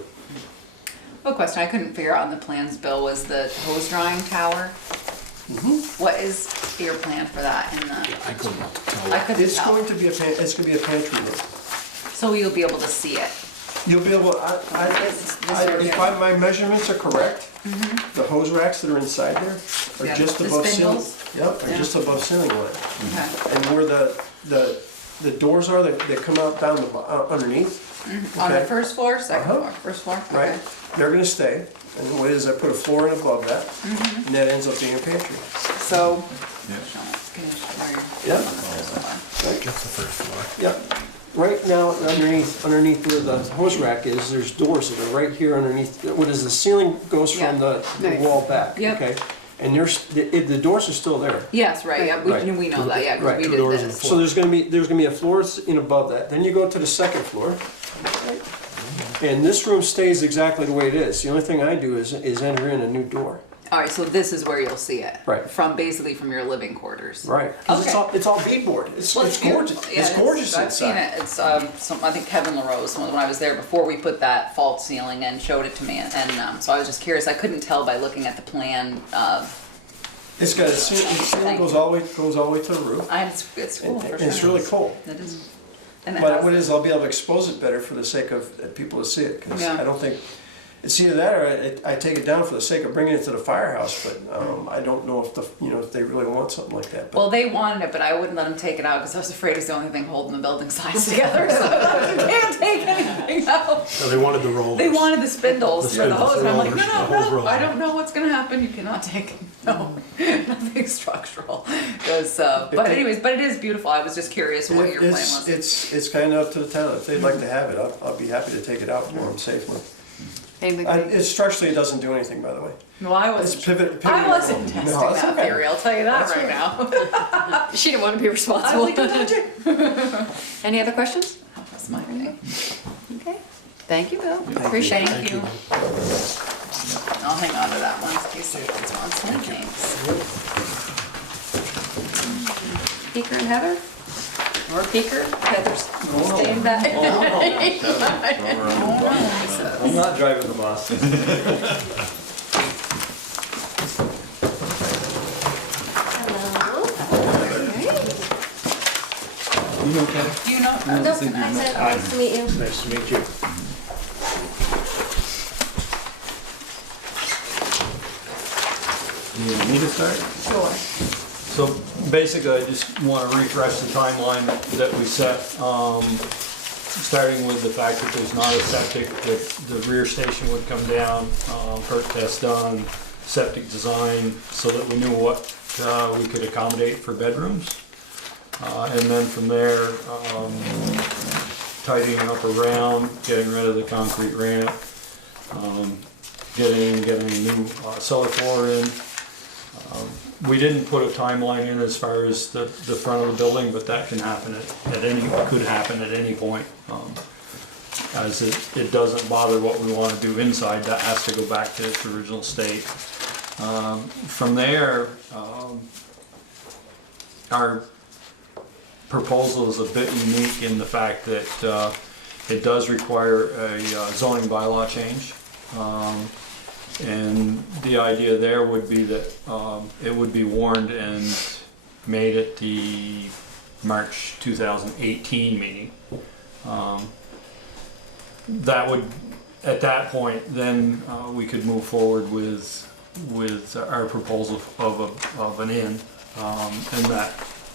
A question I couldn't figure out on the plans, Bill, was the hose drying tower. What is your plan for that in the? I couldn't tell. I couldn't It's tell. going to be a pantry room. So you'll be able to see it. You'll be able. If my measurements are correct, the hose racks that are inside there are Yeah, just the above ceiling. spindles? Yep, are Yeah. just above ceiling line. Okay. And where the doors are, they come out down underneath. On the Okay. first floor, second Uh-huh. floor, first floor? Right, Okay. they're gonna stay. And what is, I put a floor in above that, and that ends up being a pantry. So. Yeah. Yep. Just the first floor. Yep. Right now, underneath where the hose rack is, there's doors that are right here underneath. What is, the ceiling goes from the Right. wall back, Yep. okay? And the doors are still there. Yes, right, yeah, Right. we know that, yeah, because Right. we Two did doors and this. four. So there's gonna be a floor in above that. Then you go to the second floor. And this room stays exactly the way it is. The only thing I do is enter in a new door. All right, so this is where you'll see it. Right. Basically from your living quarters. Right. 'Cause Okay. it's all beadboard. It's gorgeous. beautiful. Yeah, It's gorgeous I've seen inside. it. It's I think Kevin LaRose, when I was there before we put that false ceiling in, showed it to me, and so I was just curious. I couldn't tell by looking at the plan. It's got the ceiling goes all the way to the roof. It's cool. And for it's sure. really cool. It is. And it But has- what it is, I'll be able to expose it better for the sake of people to see it. Because Yeah. I don't think, it's either that or I take it down for the sake of bringing it to the firehouse. But I don't know if they really want something like that. But Well, they wanted it, but I wouldn't let them take it out because I was afraid it's the only thing holding the building sides together. So you can't take anything out. So they wanted the rollers. They wanted the spindles The for the spindles, hose, and I'm like, rollers, no, the hose no, roller. I don't know what's gonna happen. You cannot take it. No, nothing structural. But anyways, but it is beautiful. I was just curious what your plan was. it's kind of up to the town. If they'd like to have it, I'll be happy to take it out for them safely. Structurally, it doesn't do anything, by the way. No, I It's wasn't. pivot. I wasn't testing No, that's that okay. theory. I'll tell you that That's right now. She didn't want to be I responsible. was like, "Don't touch it." Any other questions? That's my thing. Okay. Thank you, Bill. Appreciate it. Thank you. I'll hang on to that one in case someone's wants me. Thanks. Peeker and Heather? Or Peeker? Heather's staying back. I'm not driving the bus. You know, Nope, I said nice to meet you. Nice to meet you. You need me to start? Sure. So basically, I just want to refresh the timeline that we set, starting with the fact that there's not a septic, that the rear station would come down, perk test done, septic design, so that we knew what we could accommodate for bedrooms. And then from there, tidying up around, getting rid of the concrete ramp, getting a new cellar floor in. We didn't put a timeline in as far as the front of the building, but that can happen could happen at any point. As it doesn't bother what we want to do inside, that has to go back to its original state. From there, our proposal is a bit unique in the fact that it does require a zoning bylaw change. And the idea there would be that it would be warned and made at the March 2018 meeting. That would, at that point, then we could move forward with our proposal of an inn, and that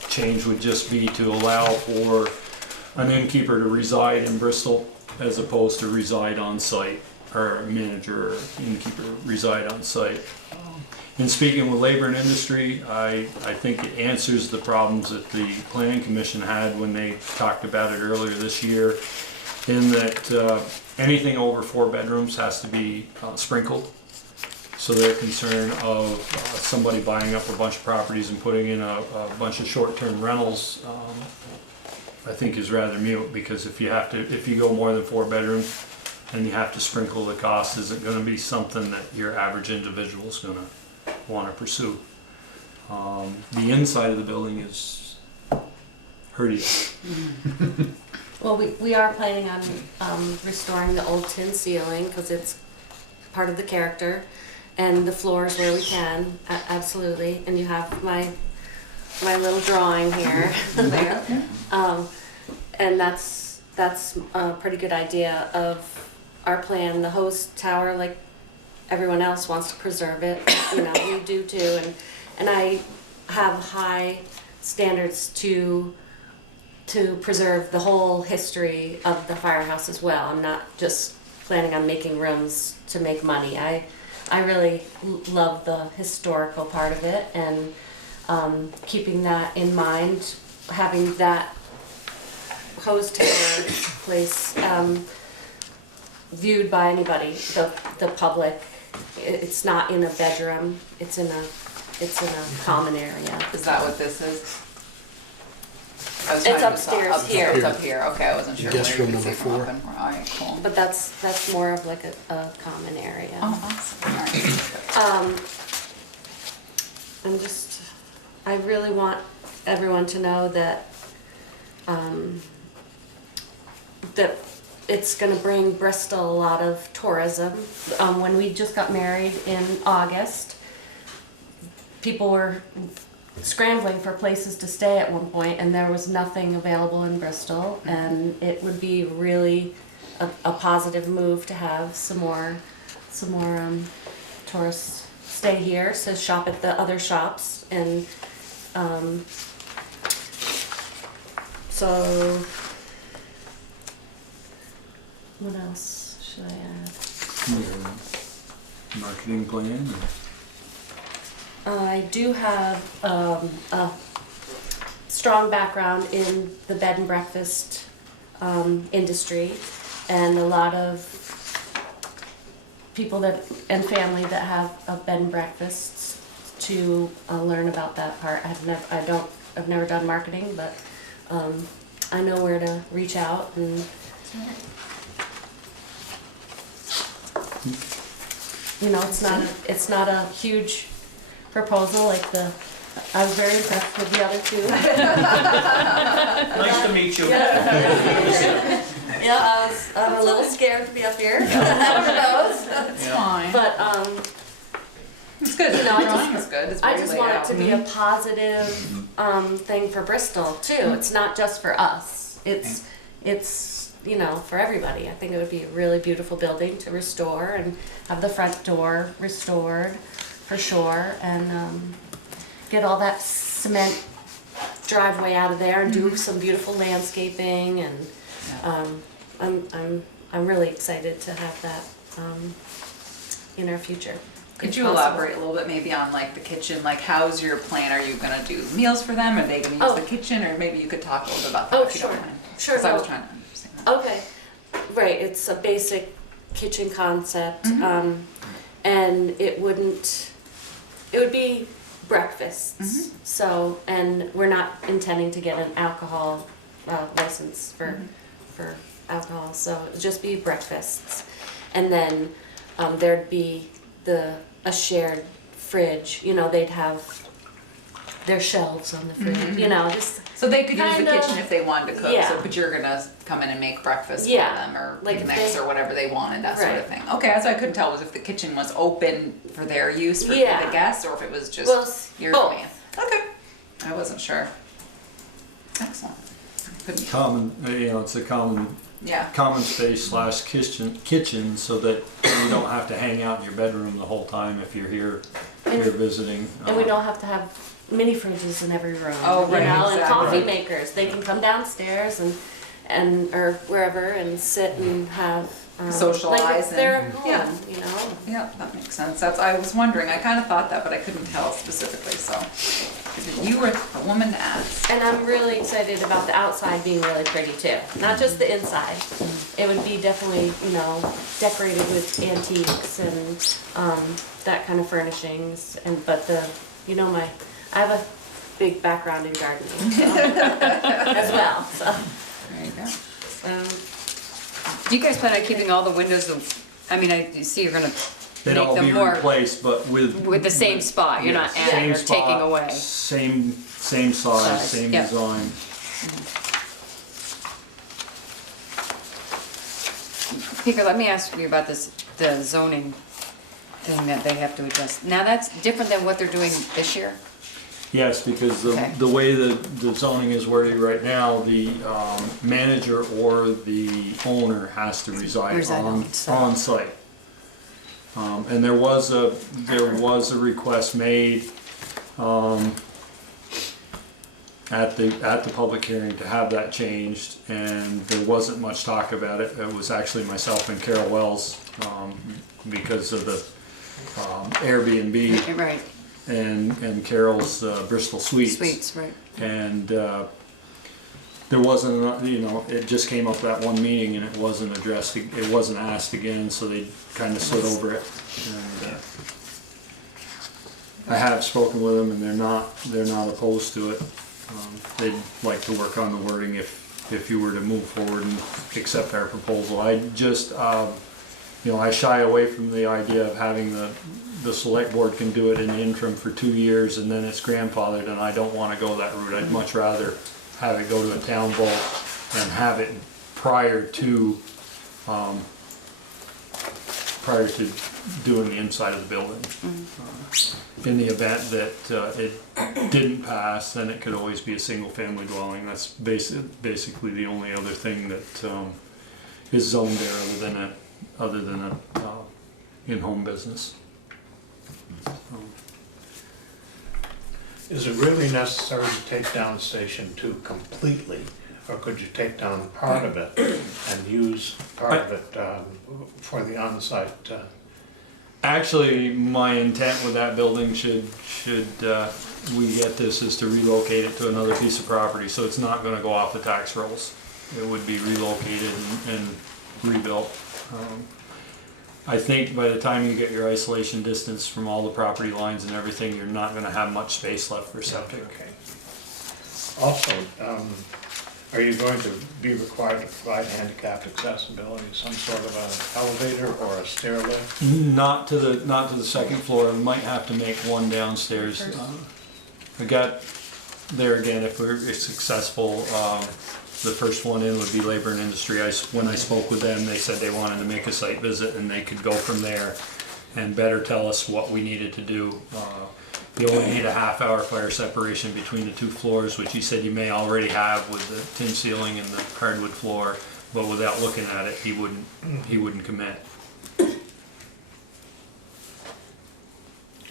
change would just be to allow for an innkeeper to reside in Bristol as opposed to reside on site, or a manager or innkeeper reside on site. In speaking with Labor and Industry, I think it answers the problems that the Planning Commission had when they talked about it earlier this year, in that anything over 4 bedrooms has to be sprinkled. So their concern of somebody buying up a bunch of properties and putting in a bunch of short-term rentals, I think is rather mute, because if you go more than 4 bedrooms and you have to sprinkle, the cost isn't going to be something that your average individual is going to want to pursue. The inside of the building is hideous. Well, we are planning on restoring the old tin ceiling because it's part of the character, and the floors where we can, absolutely. And you have my little drawing here. There. And that's a pretty good idea of our plan. The hose tower, like everyone else, wants to preserve it. You know, we do too. And I have high standards to preserve the whole history of the firehouse as well. I'm not just planning on making rooms to make money. I really love the historical part of it, and keeping that in mind, having that hose tower place viewed by anybody, the public. It's not in a bedroom. It's in a common area. Is that what this is? It's upstairs here. It's up here. Okay, I wasn't sure. Guest where you room could see number from 4. up in- All right, cool. But that's more of like a common area. Oh, awesome. All right. I really want everyone to know that that it's going to bring Bristol a lot of tourism. When we just got married in August, people were scrambling for places to stay at one point, and there was nothing available in Bristol, and it would be really a positive move to have some more tourists stay here, so shop at the other shops. And so what else should I add? Marketing plan? I do have a strong background in the bed and breakfast industry, and a lot of people and family that have a bed and breakfasts to learn about that part. I've never done marketing, but I know where to reach out. And you know, it's not a huge proposal like I was very impressed with the other two. Nice to meet you. Yeah, I'm a little scared to be up here. It's fine. But It's good. You know, The drawing is good. It's I very just laid want out. it to be a positive thing for Bristol too. It's not just for us. It's you know, for everybody. I think it would be a really beautiful building to restore and have the front door restored for sure, and get all that cement driveway out of there and do some beautiful landscaping, and I'm really excited to have that in our future. Could if you possible. elaborate a little bit maybe on like the kitchen, like how's your plan? Are you gonna do meals for them? Are they gonna use Oh. the kitchen? Or maybe you could talk a little bit about that Oh, if you don't sure. mind. Sure, 'Cause I was no. trying to understand that. Okay, right, it's a basic kitchen concept, Mm-hmm. and it would be breakfasts. Mm-hmm. So, and we're not intending to get an alcohol license Mm-hmm. for alcohol, so it'd just be breakfasts. And then there'd be a shared fridge, you know, they'd have their shelves on the fridge, you know, just. So they could use the Kinda- kitchen if they wanted to cook, yeah. so, but you're gonna come in and make breakfast Yeah, for them, or like mix they- or whatever they wanted, that sort of Right. thing. Okay, that's what I couldn't tell, was if the kitchen was open for their use for Yeah. the guests, or if it was just Well, your both. plan. Okay, I wasn't sure. Excellent. Couldn't- Common, it's a common Yeah, space / kitchen, so that you don't have to hang out in your bedroom the whole time if you're here visiting. And we don't have to have mini fridges in every room. Oh, right, You know, and exactly. coffee makers. They can come downstairs and or wherever and sit and have Socialize like it's their and- home, yeah. you know. yeah, that makes sense. That's, I was wondering, I kinda thought that, but I couldn't tell specifically, so. You were the woman to ask. And I'm really excited about the outside being really pretty too. Not just the inside. It would be definitely, you know, decorated with antiques and that kind of furnishings. And but I have a big background in gardening so, as well. So. There you go. Do you guys plan on keeping all the windows, I see you're gonna They'd make all them be more replaced, but with the same spot, you're not Yes, adding or same spot, taking away. Same size, Size, same yeah. design. Peter, let me ask you about the zoning thing that they have to adjust. Now, that's different than what they're doing this year? Yes, because Okay. the way the zoning is worded right now, the manager or the owner has to reside Reside on site. on site. And there was a request made at the public hearing to have that changed, and there wasn't much talk about it. It was actually myself and Carol Wells, because of the Airbnb Right, and Carol's Bristol Suites. suites, right. And there wasn't, it just came up that one meeting and it wasn't addressed, it wasn't asked again, so they kind of slid over it. And I have spoken with them and they're not opposed to it. They'd like to work on the wording if you were to move forward and accept our proposal. I just, I shy away from the idea of having the select board can do it in the interim for 2 years and then it's grandfathered, and I don't want to go that route. I'd much rather have it go to a town vote and have it prior to doing the inside of the building. In the event that it didn't pass, then it could always be a single-family dwelling. That's basically the only other thing that is zoned there other than a in-home business. Is it really necessary to take down Station 2 completely? Or could you take down part of it and use part of it for the on-site? Actually, my intent with that building should we get this is to relocate it to another piece of property, so it's not gonna go off the tax rolls. It would be relocated and rebuilt. I think by the time you get your isolation distance from all the property lines and everything, you're not gonna have much space left for septic. Okay. Also, are you going to be required to provide handicapped accessibility, some sort of an elevator or a stair lift? Not to the second floor. We might have to make one downstairs. I got there again, if it's successful, the first one in would be Labor and Industry. When I spoke with them, they said they wanted to make a site visit and they could go from there and better tell us what we needed to do. You only need a half-hour fire separation between the two floors, which he said you may already have with the tin ceiling and the hardwood floor, but without looking at it, he wouldn't commit.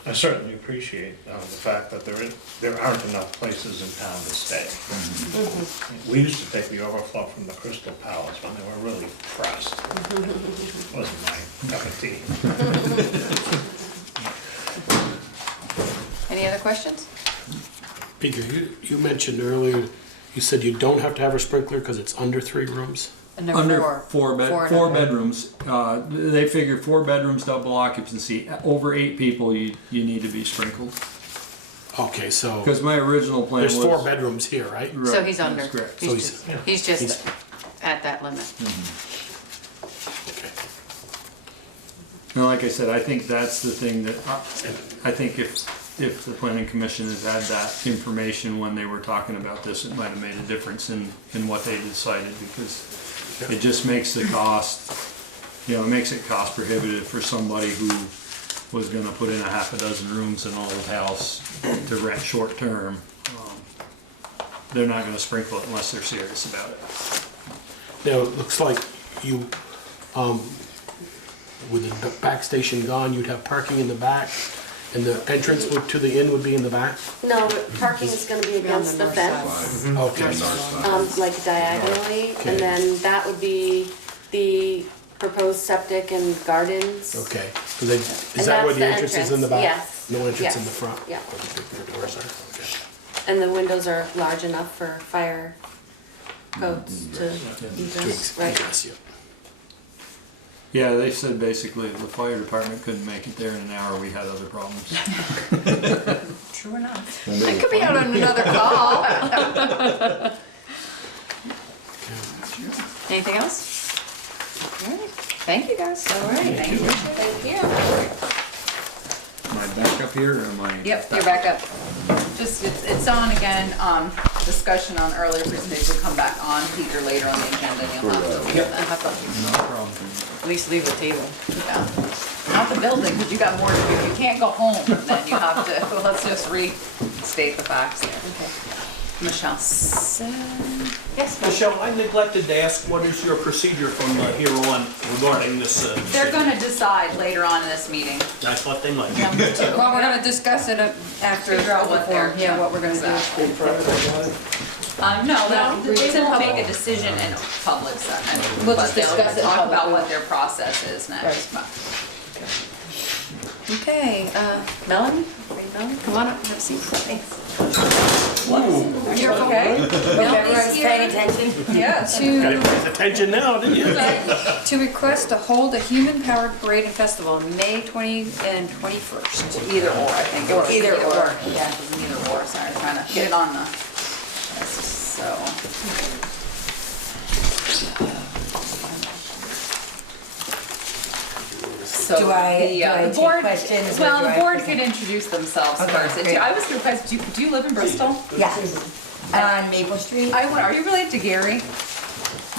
I certainly appreciate the fact that there aren't enough places in town to stay. We used to take the overflow from the Crystal Palace when they were really pressed. Wasn't my cup of tea. Any other questions? Peter, you mentioned earlier, you said you don't have to have a sprinkler because it's under 3 rooms? Under four Four and bedrooms. They figure 4 bedrooms, double occupancy. Over 8 people, you need to be sprinkled. Okay, so Because my original plan was. there's 4 bedrooms here, right? Right, So he's under. that's correct. So He's just at that limit. Okay. And like I said, I think that's the thing that, I think if the planning commission has had that information when they were talking about this, it might have made a difference in what they decided, because it just makes the cost, it makes it cost prohibitive for somebody who was gonna put in a half a dozen rooms in an old house to rent short term. They're not gonna sprinkle it unless they're serious about it. Now, it looks like you, with the back station gone, you'd have parking in the back, and the entrance to the inn would be in the back? No, parking is gonna be against the north fence, Okay. like diagonally, and then that would be the proposed septic and gardens. Okay. Is that And where that's the entrance is in the back? Yes. No entrance Yes. in the front? Yeah. Where the big doors are? Okay. And the windows are large enough for fire codes to egress, right? Yes, yeah. Yeah, they said basically if the fire department couldn't make it there in an hour, we had other problems. True enough. I could be out on another call. Anything else? All right. Thank you, guys. All right. Thank you. Thank you. Am I back up here or am I? Yep, you're back up. Just, it's on again, discussion on earlier presentation will come back on, Peter, later on the agenda, and you'll have to No problem. At least leave the table. yeah. Not the building, because you got more to do. You can't go home, then you have to, let's just restate the facts there. Okay. Michelle. Yes, Mike. Michelle, I neglected to ask, what is your procedure from here on regarding this? They're gonna decide later on in this meeting. I thought they might. Number 2. Well, we're gonna discuss it after. Figure out what they're- Yeah, what we're gonna do. Exactly. No, they won't make a decision in public session. We'll but just discuss it in Talk public. about what their process is next. Okay, Melanie? Melanie, come on up, have a seat. Thanks. You're okay? Melanie's here. attention. Yeah, Got to his attention now, didn't you? to request to hold a human-powered parade and festival on May 20 and 21st. Either or, I think. Or either or, Yeah, it was an either or, sorry, trying to get it on the, so. So Do I the take board, questions or well, do the I board present? could introduce themselves Okay, first. great. I was surprised, do you live in Bristol? Yeah, on Maple Street. Are you related to Gary?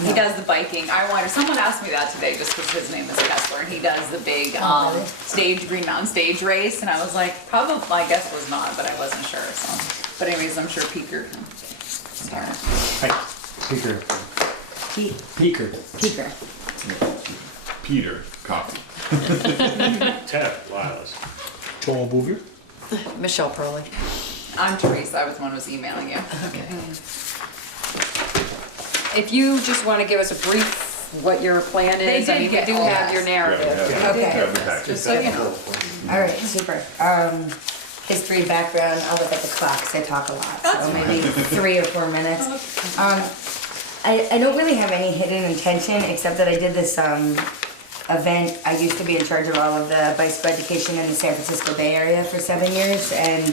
He does the biking. Someone asked me that today just because his name is Kessler and he does the big really? Green Mountain stage race. And I was like, probably, my guess was not, but I wasn't sure. So, but anyways, I'm sure Peeker can. Sorry. Hi, Peter. Peter. Peeker. Peter, copy. Ted Lilas. Joel Bouvier? Michelle Pearlie. I'm Teresa. I was the one who was emailing you. Okay. If you just want to give us a brief, what your plan They is, I did mean, we get do all have that. your narrative. Okay. Just so you know. All right, super. History, background, I'll look at the clock 'cause I talk a lot, so maybe 3 or 4 minutes. I don't really have any hidden intention, except that I did this event. I used to be in charge of all of the bicycle education in the San Francisco Bay Area for 7 years, and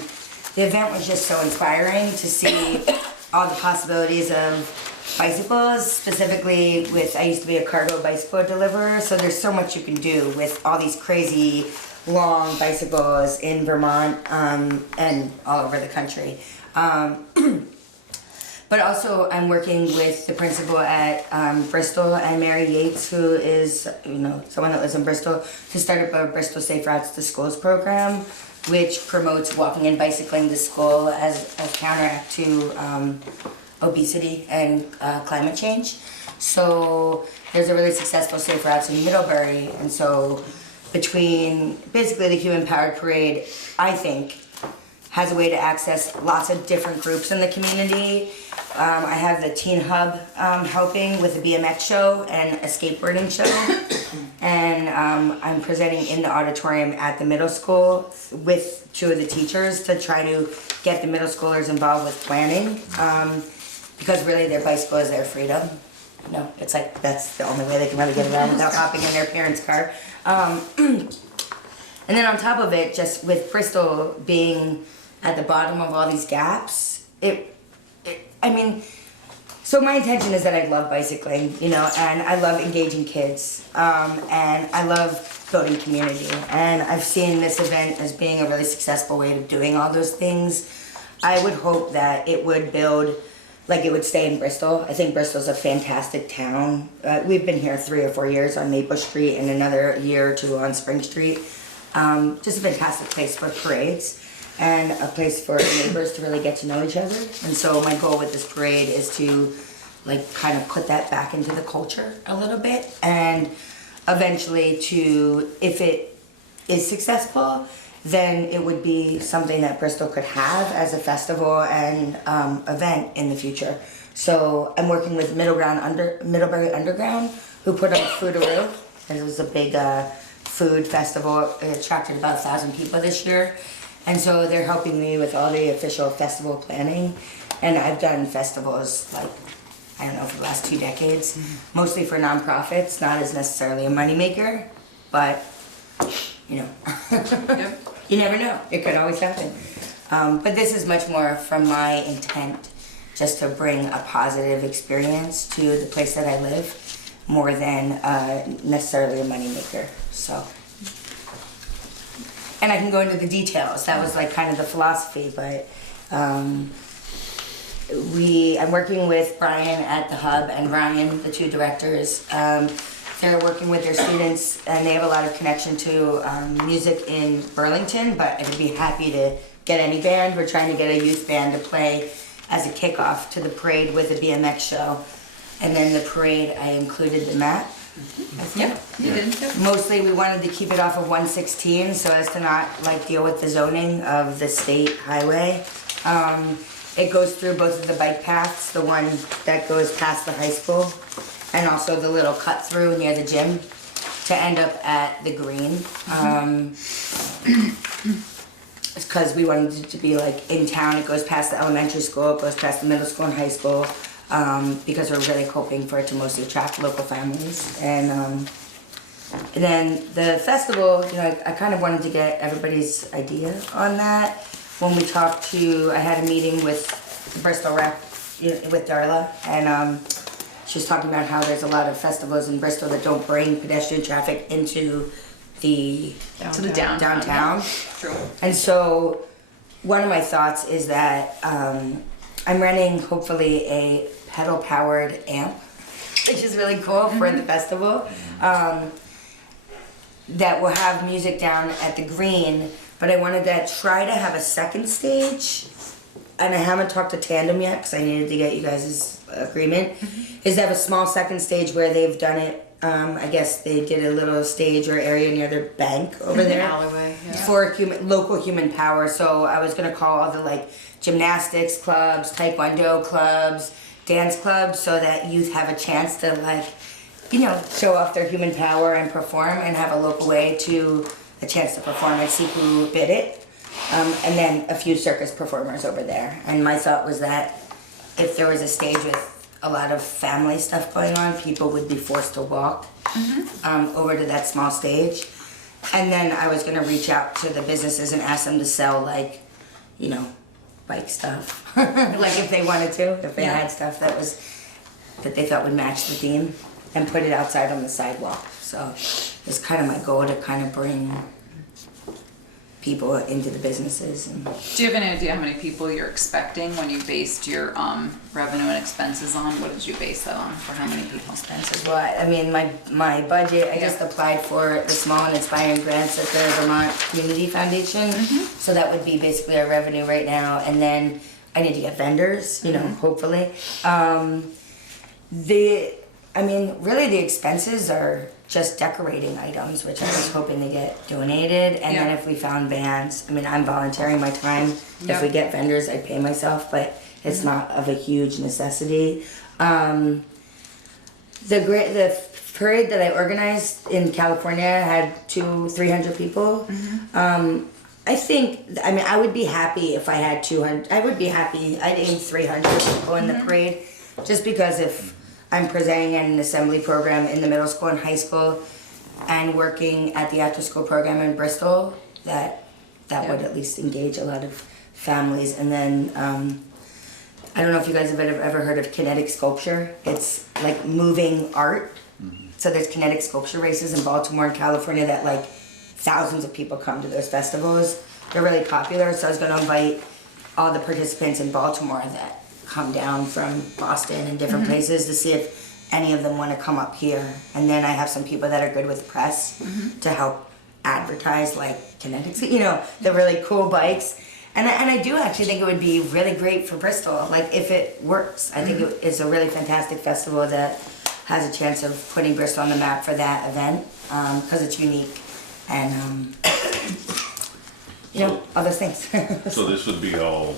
the event was just so inspiring to see all the possibilities of bicycles, specifically I used to be a cargo bicycle deliverer, so there's so much you can do with all these crazy long bicycles in Vermont and all over the country. But also I'm working with the principal at Bristol and Mary Yates, who is someone that lives in Bristol, to start up a Bristol Safe Routes to Schools program, which promotes walking and bicycling to school as a counteract to obesity and climate change. So there's a really successful Safe Routes in Middlebury, and so between basically the Human Powered Parade, I think, has a way to access lots of different groups in the community. I have the Teen Hub helping with a BMX show and a skateboarding show. And I'm presenting in the auditorium at the middle school with 2 of the teachers to try to get the middle schoolers involved with planning. Because really their bicycle is their freedom. No, it's like that's the only way they can really get around without hopping in their parents' car. And then on top of it, just with Bristol being at the bottom of all these gaps, so my intention is that I love bicycling, and I love engaging kids, and I love building community. And I've seen this event as being a really successful way of doing all those things. I would hope that it would build, like it would stay in Bristol. I think Bristol's a fantastic town. We've been here 3 or 4 years on Maple Street and another year or 2 on Spring Street. Just a fantastic place for parades and a place for neighbors to really get to know each other. And so my goal with this parade is to kind of put that back into the culture a little bit, and eventually to, if it is successful, then it would be something that Bristol could have as a festival and event in the future. So I'm working with Middlebury Underground, who put on Food-a-Roo, and it was a big food festival. It attracted about 1,000 people this year. And so they're helping me with all the official festival planning. And I've done festivals for the last 2 decades, mostly for nonprofits, not as necessarily a moneymaker, but you never know. It could always happen. But this is much more from my intent, just to bring a positive experience to the place that I live, more than necessarily a moneymaker. So. And I can go into the details. That was kind of the philosophy, but I'm working with Brian at the Hub and Ryan, the 2 directors. They're working with their students, and they have a lot of connection to music in Burlington, but I'd be happy to get any band. We're trying to get a youth band to play as a kickoff to the parade with a BMX show. And then the parade, I included the map. Yeah, you did. Mostly we wanted to keep it off of 116 so as to not deal with the zoning of the state highway. It goes through both of the bike paths, the one that goes past the high school and also the little cut through near the gym to end up at the green. Because we wanted it to be in town. It goes past the elementary school, it goes past the middle school and high school. Because we're really hoping for it to mostly attract local families. And then the festival, I kind of wanted to get everybody's idea on that. When we talked I had a meeting with the Bristol rep, with Darla, and she was talking about how there's a lot of festivals in Bristol that don't bring pedestrian traffic into the downtown. True. And so one of my thoughts is that I'm renting hopefully a pedal-powered amp, which is really cool for the festival, that will have music down at the green, but I wanted to try to have a second stage, and I haven't talked to Tandem yet because I needed to get you guys' agreement, is to have a small second stage where they've done it. I guess they did a little stage or area near their bank over there alleyway, for local human power. So I was gonna call all the gymnastics clubs, taekwondo clubs, dance clubs, so that youth have a chance to show off their human power and perform, and have a local way to a chance to perform and see who bid it. And then a few circus performers over there. And my thought was that if there was a stage with a lot of family stuff going on, people would be forced to walk over to that small stage. And then I was gonna reach out to the businesses and ask them to sell bike stuff. If they wanted to, if they had stuff that they thought would match the theme, and put it outside on the sidewalk. So it's kind of my goal to kind of bring people into the businesses. And do you have any idea how many people you're expecting when you based your revenue and expenses on? What did you base that on? For how many people? Expenses? Well, I mean, my budget, I just applied for the small and inspiring grants at the Vermont Community Foundation. So that would be basically our revenue right now. And then I need to get vendors, hopefully. Really the expenses are just decorating items, which I was hoping to get donated. And then Yeah. if we found vans, I mean, I'm volunteering my time. Yeah. If we get vendors, I pay myself, but it's not of a huge necessity. The parade that I organized in California had 200-300 people. I think, I mean, I would be happy if I had 200. I would be happy. I'd aim 300 people in the parade, just because if I'm presenting at an assembly program in the middle school and high school, and working at the after-school program in Bristol, that would at least engage a lot of families. And then I don't know if you guys have ever heard of kinetic sculpture. It's like moving art. So there's kinetic sculpture races in Baltimore and California that like thousands of people come to those festivals. They're really popular, so I was going to invite all the participants in Baltimore that come down from Boston and different places to see if any of them want to come up here. And then I have some people that are good with press to help advertise like kinetics, you know, the really cool bikes. And I do actually think it would be really great for Bristol, like if it works. I think it's a really fantastic festival that has a chance of putting Bristol on the map for that event, because it's unique and, you know, all those things. So this would be all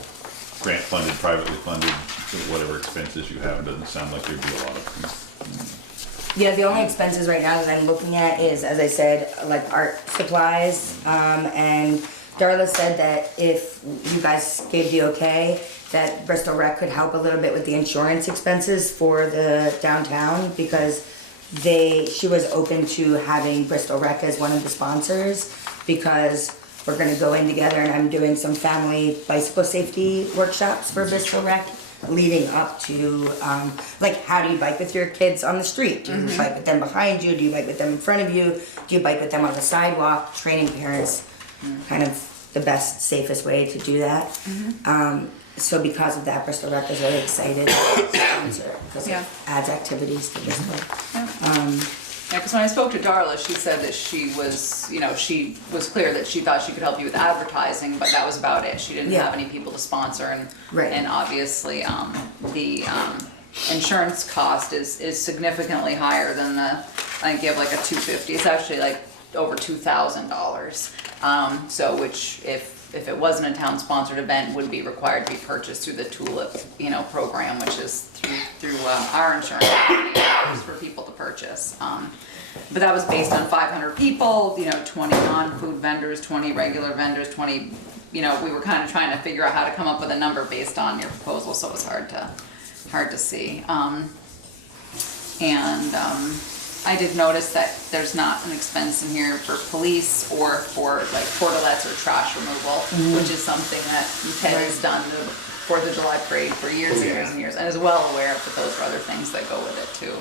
grant funded, privately funded, so whatever expenses you have, it doesn't sound like there'd be a lot of. Yeah, the only expenses right now that I'm looking at is, as I said, like art supplies, and Darla said that if you guys gave the okay, that Bristol Rec could help a little bit with the insurance expenses for the downtown, because she was open to having Bristol Rec as one of the sponsors, because we're gonna go in together and I'm doing some family bicycle safety workshops for Bristol Rec leading up to, like, how do you bike with your kids on the street? Do you bike with them behind you? Do you bike with them in front of you? Do you bike with them on the sidewalk? Training parents, kind of the best, safest way to do that. So because of that, Bristol Rec is really excited to sponsor, because it adds activities to Bristol. Yeah, because when I spoke to Darla, she said that she was, you know, she was clear that she thought she could help you with advertising, but that was about it. She didn't have any people to sponsor, and obviously the insurance cost is significantly higher than the, I think you have like a $250. It's actually like over $2,000. So which if it wasn't a town sponsored event, would be required to be purchased through the TULIP, you know, program, which is through our insurance company for people to purchase. But that was based on 500 people, you know, 20 non-food vendors, 20 regular vendors, 20, you know, we were kind of trying to figure out how to come up with a number based on your proposal, so it was hard to see. I did notice that there's not an expense in here for police or for like portalets or trash removal, which is something that Ted has done for the July parade for years and years and years, and is well aware that those are other things that go with it too.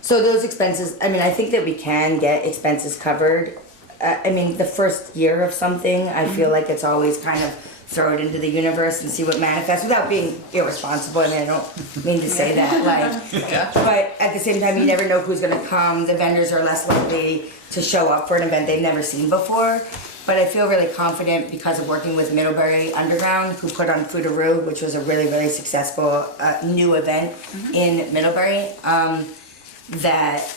So those expenses, I mean, I think that we can get expenses covered. I mean, the first year of something, I feel like it's always kind of throw it into the universe and see what manifests without being irresponsible. I mean, I don't mean to say that, like, but at the same time, you never know who's gonna come. The vendors are less likely to show up for an event they've never seen before. But I feel really confident because of working with Middlebury Underground, who put on Fruitaroo, which was a really, really successful new event in Middlebury, that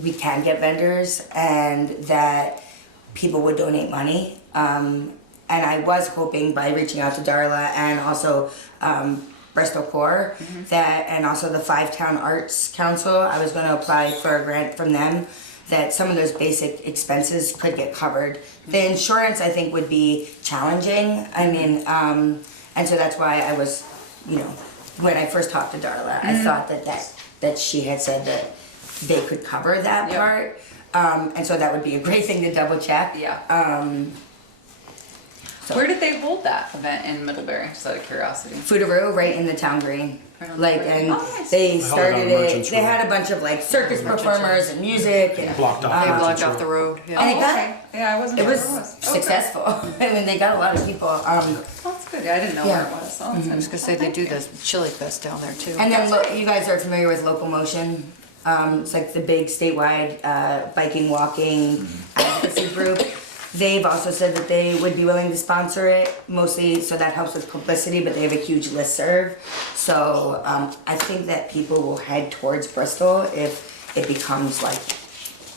we can get vendors and that people would donate money. And I was hoping by reaching out to Darla and also Bristol Core, that, and also the 5-Town Arts Council, I was gonna apply for a grant from them, that some of those basic expenses could get covered. The insurance, I think, would be challenging. I mean, and so that's why I was, you know, when I first talked to Darla, I thought that she had said that they could cover that part. And so that would be a great thing to double check. So. Where did they hold that event in Middlebury, just out of curiosity? Fruitaroo, right in the town green. Like, and nice. they started it, they had a bunch of like circus performers and music and Blocked off. They blocked off the road. Yeah. and it got, Yeah, I wasn't it sure was where it was. successful. I mean, they got a lot of people. Well, that's good. Yeah, I didn't know where it was. So I was gonna say they do the chili fest down there too. And then you guys are familiar with Locomotion. It's like the big statewide biking, walking advocacy group. They've also said that they would be willing to sponsor it, mostly so that helps with publicity, but they have a huge listserv. So I think that people will head towards Bristol if it becomes like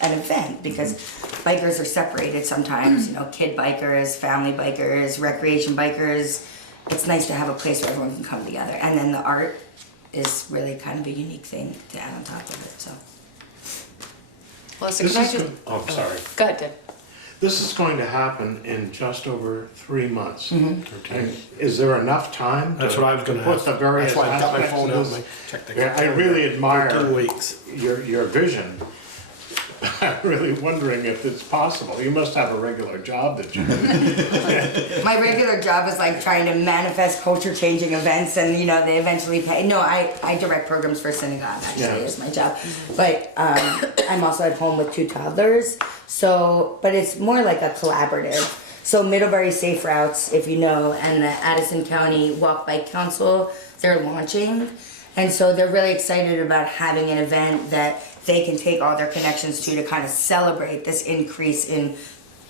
an event, because bikers are separated sometimes, you know, kid bikers, family bikers, recreation bikers. It's nice to have a place where everyone can come together. And then the art is really kind of a unique thing to add on top of it, so. Melissa, This can I is just? good. Oh, sorry. Go ahead, Deb. This is going to happen in just over 3 months. And is there enough time? That's to- what I was gonna to put ask. the various That's why I got my aspects phone of out this? and I checked the Yeah, I calendar. really admire 2 weeks. your vision. I'm really wondering if it's possible. You must have a regular job that you do. My regular job is like trying to manifest culture changing events, and you know, they eventually pay. No, I direct programs for synagogue, actually, Yeah. is my job. But I'm also at home with 2 toddlers, so, but it's more like a collaborative. So Middlebury Safe Routes, if you know, and the Addison County Walk Bike Council, they're launching. And so they're really excited about having an event that they can take all their connections to kind of celebrate this increase in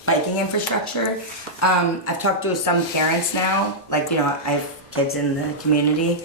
biking infrastructure. I've talked to some parents now, like, you know, I have kids in the community,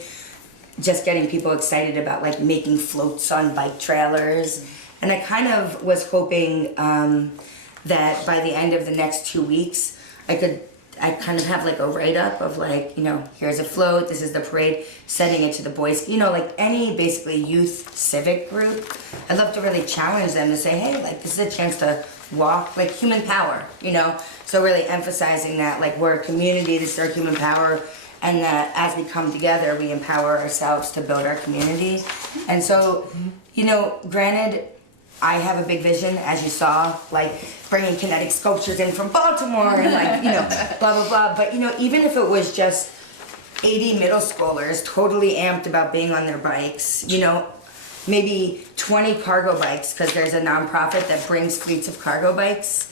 just getting people excited about like making floats on bike trailers. And I kind of was hoping that by the end of the next 2 weeks, I kind of have like a write-up of like, you know, here's a float, this is the parade, sending it to the boys, you know, like any basically youth civic group. I'd love to really challenge them to say, hey, like this is a chance to walk, like human power, you know? So really emphasizing that like we're a community, this is our human power, and that as we come together, we empower ourselves to build our community. And so, you know, granted, I have a big vision, as you saw, like bringing kinetic sculptures in from Baltimore and like, you know, blah, blah, blah. But, you know, even if it was just 80 middle schoolers totally amped about being on their bikes, you know, maybe 20 cargo bikes, because there's a nonprofit that brings fleets of cargo bikes,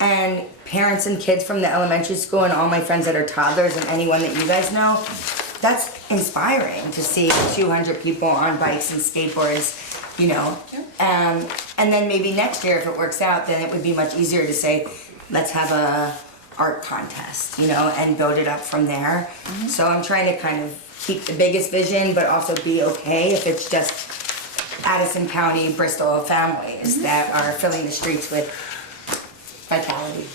and parents and kids from the elementary school and all my friends that are toddlers and anyone that you guys know, that's inspiring to see 200 people on bikes and skateboards, you know. And then maybe next year, if it works out, then it would be much easier to say, let's have a art contest, you know, and build it up from there. So I'm trying to kind of keep the biggest vision, but also be okay if it's just Addison County, Bristol families that are filling the streets with vitality.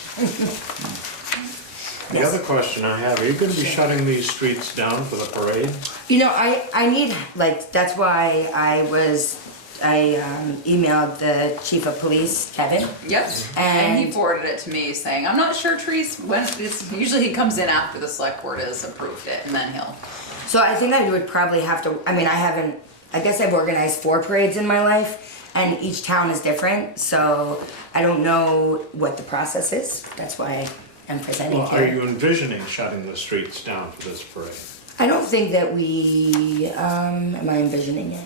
The other question I have, are you gonna be shutting these streets down for the parade? You know, I need, like, that's why I emailed the chief of police, Kevin. Yep. And he forwarded it to me saying, I'm not sure Therese, when this, usually he comes in after the select board has approved it, and then he'll. So I think I would probably have to, I mean, I guess I've organized 4 parades in my life, and each town is different, so I don't know what the process is. That's why I'm presenting Well, here. are you envisioning shutting the streets down for this parade? I don't think that we, am I envisioning it?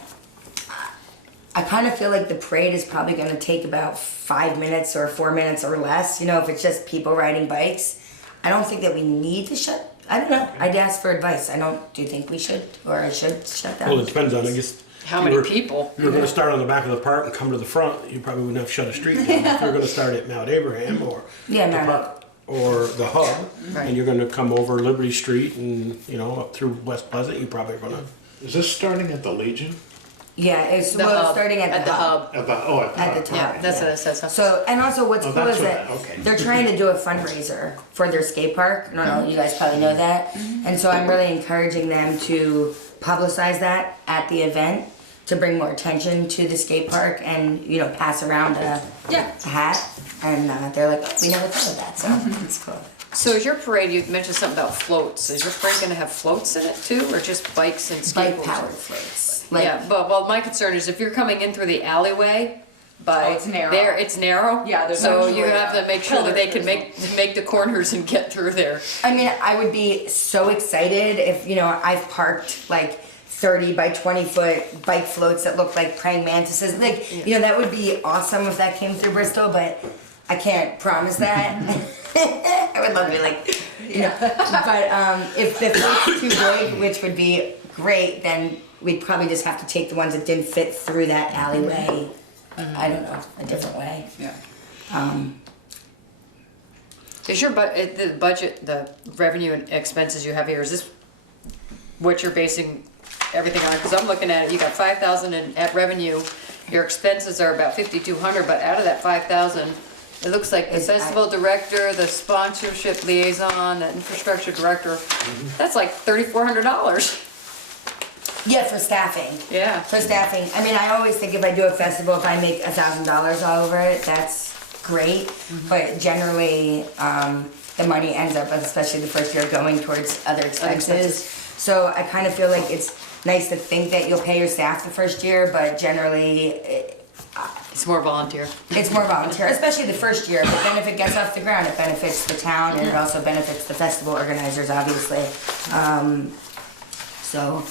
I kind of feel like the parade is probably going to take about 5 minutes or 4 minutes or less, you know, if it's just people riding bikes. I don't think that we need to shut, I don't know, I'd ask for advice. Do you think we should, or I should shut down? Well, it depends on, I guess. How many people? If you're gonna start on the back of the park and come to the front, you probably wouldn't have to shut a street down. If you're gonna start at Mount Abraham or Yeah, the Mount park or the hub, Right. and you're gonna come over Liberty Street and, you know, up through West Pleasant, you probably are gonna. Is this starting at the Legion? Yeah, it's The well, hub, starting at the hub. At the At the top. top. Yeah, that's what it says. So, and also what's Oh, cool that's is what that okay. they're trying to do a fundraiser for their skate park. I don't know, you guys probably know that. And so I'm really encouraging them to publicize that at the event to bring more attention to the skate park and, you know, pass around a hat. And they're like, oh, we never thought of that, so it's cool. So is your parade, you mentioned something about floats. Is your parade gonna have floats in it too, or just bikes and skateboards? Bike powered floats. Like, Yeah, but, well, my concern is if you're coming in through the alleyway, by it's narrow. there, it's narrow. Yeah, there's So actually you have to make sure that they can pillars. make the corners and get through there. I mean, I would be so excited if, you know, I've parked like 30 by 20 foot bike floats that look like praying mantises. Like, you know, that would be awesome if that came through Bristol, but I can't promise that. I would love to be like, you know, but if the float's too big, which would be great, then we'd probably just have to take the ones that didn't fit through that alleyway. I don't know, a different way. Yeah. Um, Is your the budget, the revenue and expenses you have here, is this what you're basing everything on? Because I'm looking at it, you got 5,000 at revenue, Your expenses are about 5,200, but out of that 5,000, it looks like the festival director, the sponsorship liaison, the infrastructure director, that's like $3,400. Yeah, for staffing. Yeah. For staffing. I mean, I always think if I do a festival, if I make $1,000 all over it, that's great. But generally, the money ends up, especially the first year, going towards other expenses. So I kind of feel like it's nice to think that you'll pay your staff the first year, but generally, It's more volunteer. it's more volunteer, especially the first year. But then if it gets off the ground, it benefits the town and it also benefits the festival organizers, obviously. So,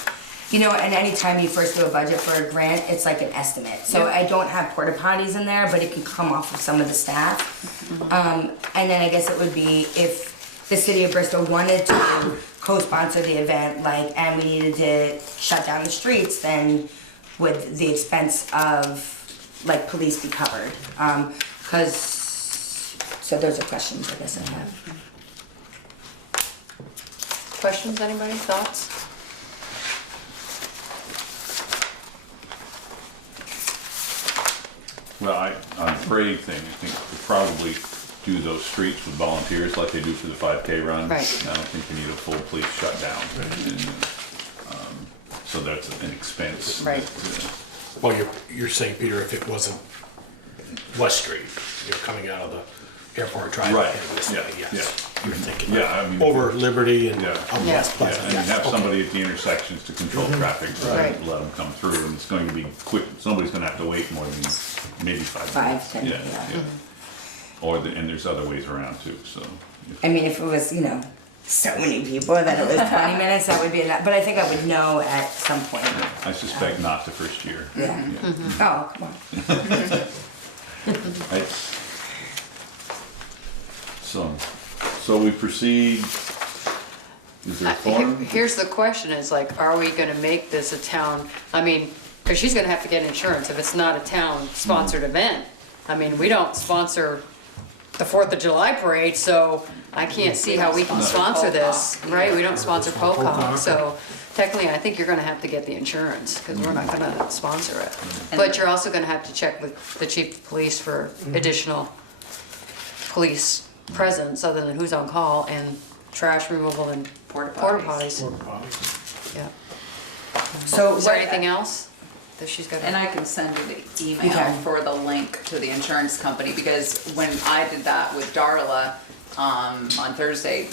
you know, and anytime you first do a budget for a grant, it's like an estimate. So I don't have porta potties in there, but it could come off of some of the staff. And then I guess it would be if the city of Bristol wanted to co-sponsor the event, like, and we needed to shut down the streets, then would the expense of, like, police be covered? So those are questions I guess I have. Questions, anybody, thoughts? Well, on the parade thing, I think we'll probably do those streets with volunteers like they do for the 5K run. Right. I don't think we need a full police shutdown. And, so that's an expense. Right. that, Well, you're saying, Peter, if it wasn't West Street, you're coming out of the airport drive. Right, this yeah, way, yes. yeah. You're thinking Yeah, I mean- over Liberty and Yeah. up Yeah. West Plaza. and yes, have okay. somebody at the intersections to control traffic, Right. let them come through, and it's going to be quick, somebody's gonna have to wait more than maybe 5 minutes. 5, 10, Yeah, yeah. Or, and there's other ways around too, so. I mean, if it was, you know, so many people that it was 20 minutes, that would be enough. But I think I would know at some point. I suspect not the first year. Yeah. Oh, come on. So we proceed, is there a form? Here's the question, is like, are we gonna make this a town, I mean, because she's gonna have to get insurance if it's not a town-sponsored event. I mean, we don't sponsor the 4th of July parade, so I can't see how we can sponsor this, right? We don't sponsor POCOG, so technically, I think you're gonna have to get the insurance, because we're not gonna sponsor it. But you're also gonna have to check with the chief of police for additional police presence, other than who's on call, and trash removal and porta potties. Yeah. So Is there anything else that she's got? And I can send you the email Okay. for the link to the insurance company, because when I did that with Darla, on Thursday,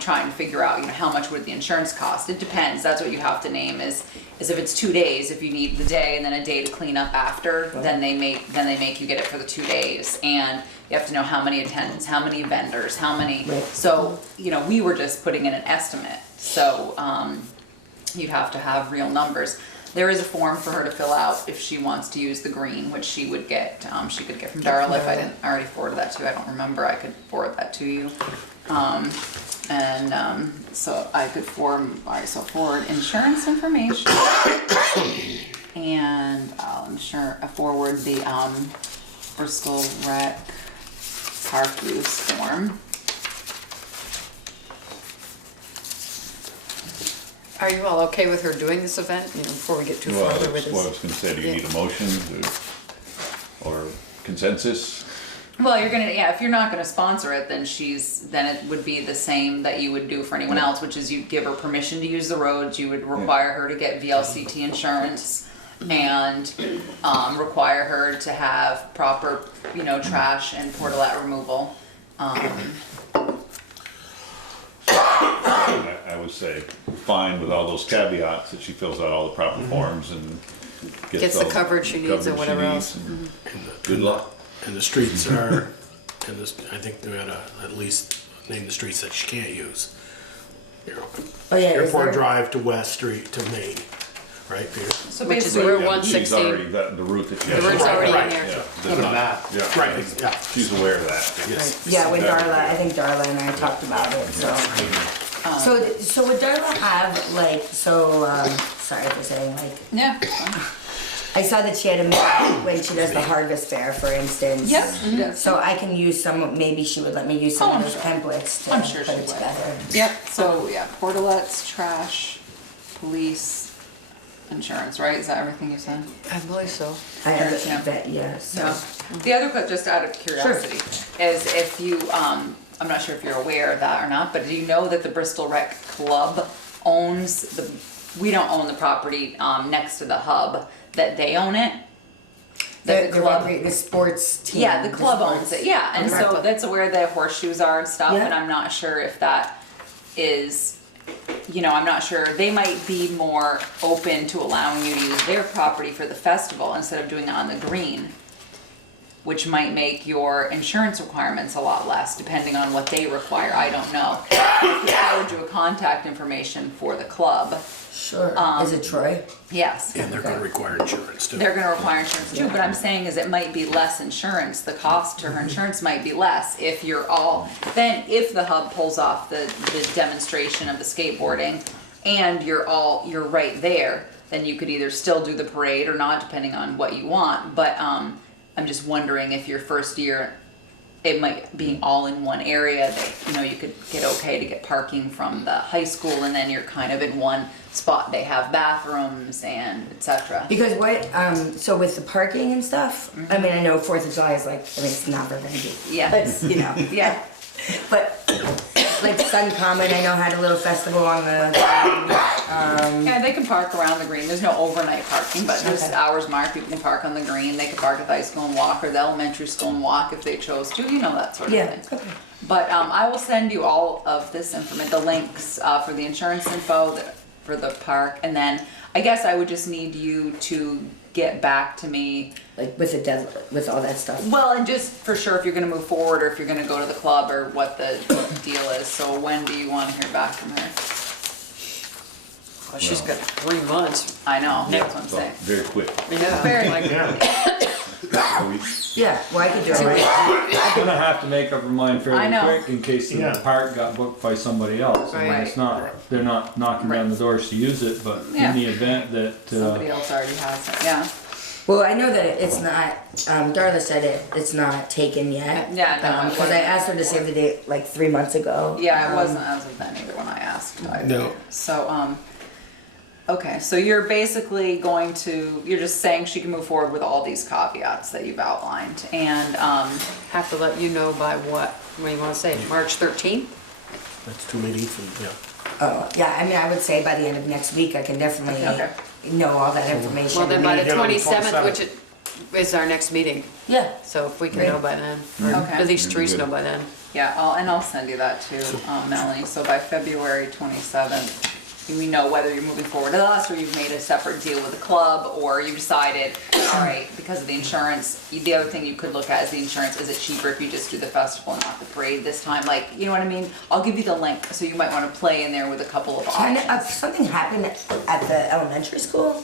trying to figure out, you know, how much would the insurance cost? It depends, that's what you have to name is if it's 2 days, if you need the day and then a day to clean up after, then they make you get it for the 2 days. And you have to know how many attendants, how many vendors, how many, so, you know, we were just putting in an estimate. So, you'd have to have real numbers. There is a form for her to fill out if she wants to use the green, which she would get, she could get from Darla. If I didn't already forward that to you, I don't remember, I could forward that to you. So I could forward insurance information. And I'll forward the, Bristol Rec park use form. Are you all okay with her doing this event, you know, before we get too Well, further with that's what I this? was gonna say, do you need a motion or consensus? Well, if you're not gonna sponsor it, then then it would be the same that you would do for anyone else, which is you'd give her permission to use the roads, you would require her to get VLCT insurance, and require her to have proper, you know, trash and portalet removal. I would say, fine with all those caveats, that she fills out all the proper forms and Gets the all coverage she needs or whatever else. and Good luck. And the streets are, I think we ought to at least name the streets that she can't use. You know, Oh, yeah, is Airport there- Drive to West Street to Main, right, Peter? So Which is basically, Route Yeah, 116. She's already got the route that she has. The route's already in Right, here. Yeah, Look there's at not- that. yeah. Right, yeah. She's aware of that. Yes. Yeah, with Darla, I think Darla and I talked about it, so. So would Darla have, like, sorry for saying, like, yeah. I saw that she had a map when she does the harvest fair, for instance. Yep. So I can use maybe she would let me use some Oh, of I'm those sure. templates to I'm sure put she it would. together. Yep, so yeah, portalets, trash, police, insurance, right? Is that everything you said? I believe so. I Yeah. understand that, yeah, so. No. The other question, just out of curiosity, is if you, I'm not sure if you're aware of that or not, but do you know that the Bristol Rec Club owns we don't own the property next to the hub, that they own it? That The sports team. Yeah, the club owns it, yeah, and Okay. so that's where the horseshoes are and stuff, Yeah. and I'm not sure if that is, I'm not sure, they might be more open to allowing you to use their property for the festival instead of doing it on the green, which might make your insurance requirements a lot less, depending on what they require, I don't know. I could forward you a contact information for the club. Sure. Is it Troy? Yes. And they're gonna require insurance too. They're gonna require insurance too, but I'm saying is it might be less insurance, the cost to her insurance might be less if you're then if the hub pulls off the demonstration of the skateboarding and you're right there, then you could either still do the parade or not, depending on what you want, but, I'm just wondering if your first year, it might be all in one area, that, you could get okay to get parking from the high school and then you're kind of in one spot, they have bathrooms and et cetera. Because so with the parking and stuff, I mean, I know 4th of July is it's never gonna be. Yeah. But, Yeah. but like Sun Common, I know had a little festival on the, Yeah, they can park around the green. There's no overnight parking, but there's Okay. hours marked. People can park on the green. They can park at the high school and walk, or the elementary school and walk if they chose to. That sort of yeah, thing. okay. But I will send you all of this information, the links for the insurance info for the park, and then I guess I would just need you to get back to me. Like with with all that stuff. Well, and just for sure if you're going to move forward or if you're going to go to the club or what the deal is. So when do you want to hear back from her? Well, she's got 3 months. I know, that's what I'm So, saying. very quick. Yeah. Very Yeah, well, I could do it. I'm gonna have to make up her mind I fairly know. quick in case the Yeah. park got booked by somebody else. I mean, Right. it's not, they're not knocking down the doors to use it, but Yeah. in the event that, Somebody else already has it, yeah. Well, I know that it's not, Darla said it's not taken yet. Yeah, no, it Because I asked her to save the date like 3 months ago. Yeah, it wasn't as of then either when I asked either. No. So, okay, so you're basically you're just saying she can move forward with all these caveats that you've outlined, and, Have to let you know by what do you want to say, March 13th? That's 2 meetings and, yeah. Oh, yeah, I mean, I would say by the end of next week, I can definitely Okay. know all that information. Well, then by the get on the 27th, 27th. which is our next meeting, Yeah, so if we can Great. know by then, or Okay. at least Teresa know by then. yeah, I'll send you that too, Melanie. So by February 27th, we know whether you're moving forward with us or you've made a separate deal with the club, or you decided, all right, because of the insurance, the other thing you could look at is the insurance. Is it cheaper if you just do the festival and not the parade this time? Like, you know what I mean? I'll give you the link, so you might want to play in there with a couple of options. something happened at the elementary school.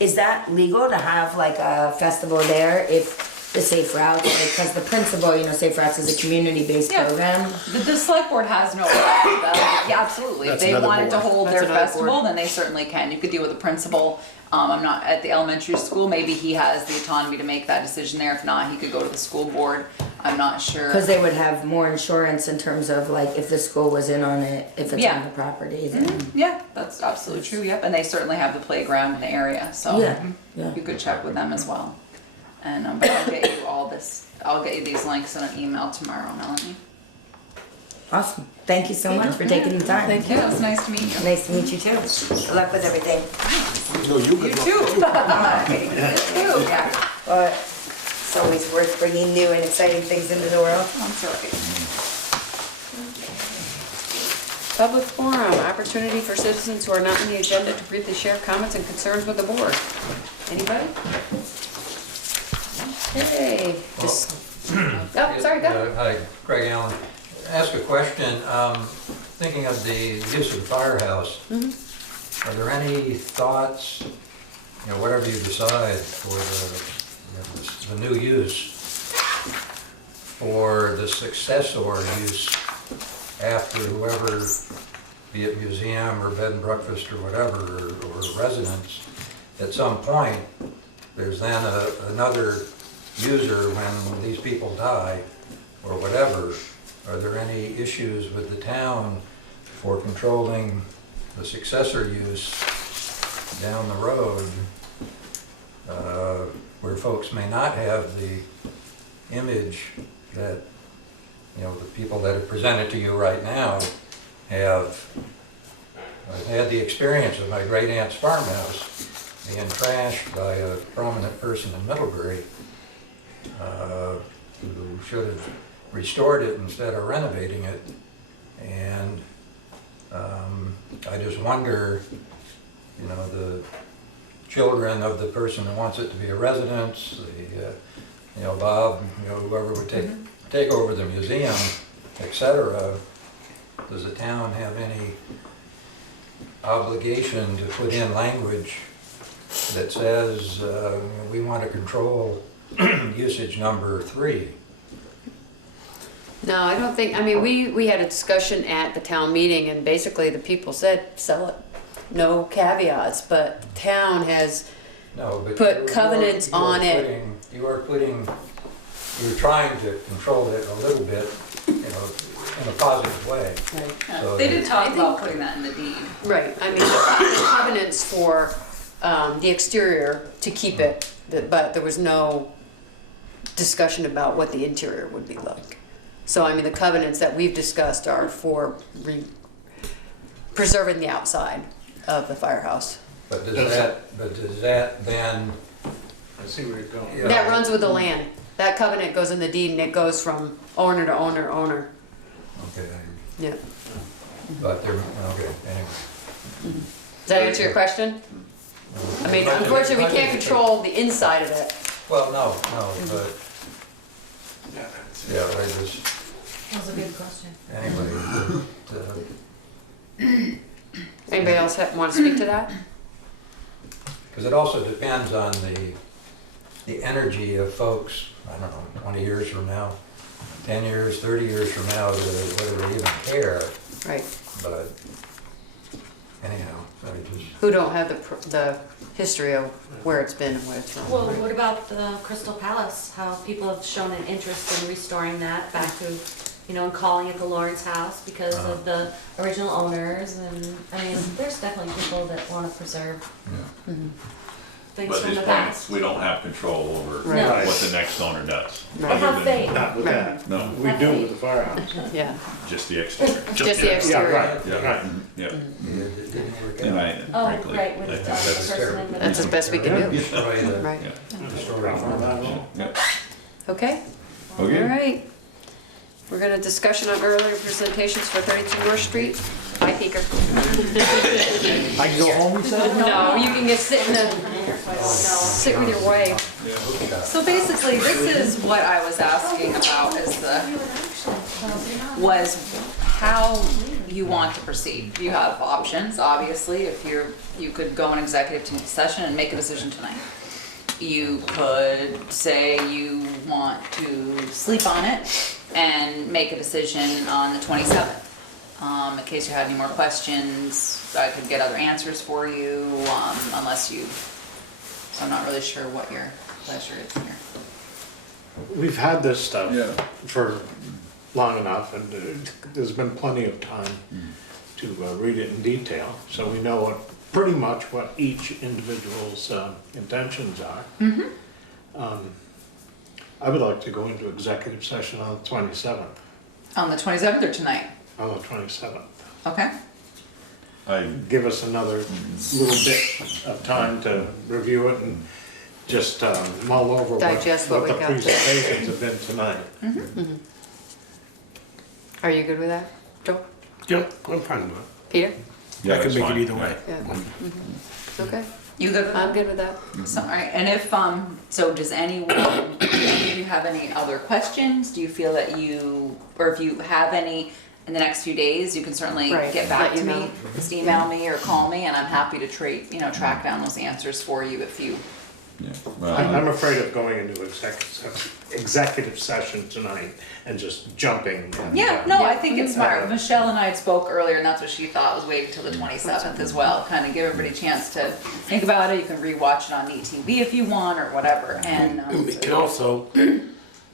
Is that legal to have like a festival there if the Safe Routes, because the principal, Safe Routes is a community-based Yeah. program? The select board has no, yeah, absolutely. If That's they another wanted to board. hold That's their another festival, board. then they certainly can. You could deal with the principal. I'm not at the elementary school. Maybe he has the autonomy to make that decision there. If not, he could go to the school board. I'm not sure. Because they would have more insurance in terms of like if the school was in on it, if it's Yeah. on the property, then. Yeah, that's absolutely true. Yep, and they certainly have the playground in the area, so Yeah, yeah. you could check with them as well. And but I'll get you all this. I'll get you these links in an email tomorrow, Melanie. Awesome. Thank you so much for taking the time. Thank Yeah, it was nice to meet you. Nice to meet you too. Good luck with everything. No, you You could too. look. You too. Yeah, But it's always worth bringing new and exciting things into the world. that's all right. Public forum, opportunity for citizens who are not on the agenda to briefly share comments and concerns with the board. Anybody? Okay, just, oh, sorry, go. Hi, Craig Allen. Ask a question. Thinking of the use of the firehouse, are there any thoughts, whatever you decide for the new use, for the successor use after whoever, be it museum or bed and breakfast or whatever, or residence, at some point, there's then another user when these people die or whatever. Are there any issues with the town for controlling the successor use down the road, where folks may not have the image that, you know, the people that have presented to you right now have. I've had the experience of my great aunt's farmhouse being trashed by a prominent person in Middlebury who should have restored it instead of renovating it. And I just wonder, you know, the children of the person who wants it to be a residence, you know, Bob, you know, whoever would take over the museum, etc. Does the town have any obligation to put in language that says we want to control usage number 3? No, I don't think, I mean, we had a discussion at the town meeting and basically the people said, sell it, no caveats, but the town has No, but put covenants on it. You're trying to control it a little bit, you know, in a positive way. So They did talk about putting that in the deed. Right, I mean, the covenants for the exterior to keep it, but there was no discussion about what the interior would be like. So, I mean, the covenants that we've discussed are for preserving the outside of the firehouse. But does that then? I see where you're going. Yeah. That runs with the land. That covenant goes in the deed and it goes from owner to owner, owner. Okay, Yeah. but they're, okay, anyway. Does that answer your question? I mean, unfortunately, we can't control the inside of it. Well, no, but, yeah, I just, That was a good question. anyway, Anybody else want to speak to that? because it also depends on the energy of folks, I don't know, 20 years from now, 10 years, 30 years from now, whether they even care, Right. but anyhow, I just. Who don't have the history of where it's been and where it's from. Well, what about the Crystal Palace? How people have shown an interest in restoring that back to, you know, and calling it the Lawrence House because of the original owners. And I mean, there's definitely people that want to preserve things But from his the point, past. we don't have control over Right. what the next owner does. I have faith. Not with that. No, We do with the firehouse. Yeah, just the exterior. just the Yeah, exterior. right, Yeah. right. Yeah. It didn't work And out. I, Oh, frankly, right, I with think the that's, person in the. That's as best we can do. Destroy the- Right. yeah, destroy the- yeah. Okay, all Okay, right. We're gonna discussion on earlier presentations for 32 North Street. Bye, Peeker. I can go home, you said? No, you can get sit in sit with your wife. So basically, this is what I was asking about was how you want to proceed. You have options, obviously, if you could go in executive session and make a decision tonight. You could say you want to sleep on it and make a decision on the 27th. In case you had any more questions, I could get other answers for you, unless you, so I'm not really sure what your pleasure is here. We've had this stuff Yeah. for long enough, and there's been plenty of time to read it in detail, so we know pretty much what each individual's intentions are. I would like to go into executive session on the 27th. On the 27th or tonight? On the 27th. Okay. Give us another little bit of time to review it and just mull over Digest what what the we got. presentations have been tonight. Are you good with that, Joe? Yep, I'm fine with it. Peter? Yeah, I can that's make it fine. either way. Yeah. Okay, You good with that? I'm good with that. So, all right, and if, so does anyone, do you have any other questions? Do you feel that or if you have any in the next few days, you can certainly Right, get back let you to me. know. Just email me or call me, and I'm happy to track down those answers for you if you. Yeah. I'm afraid of going into executive session tonight and just jumping. and, Yeah, no, I think it's smart. Michelle and I spoke earlier, and that's what she thought, was waiting till the 27th as well. Kind of give everybody a chance to think about it. You can rewatch it on ETV if you want, or whatever. And It can also,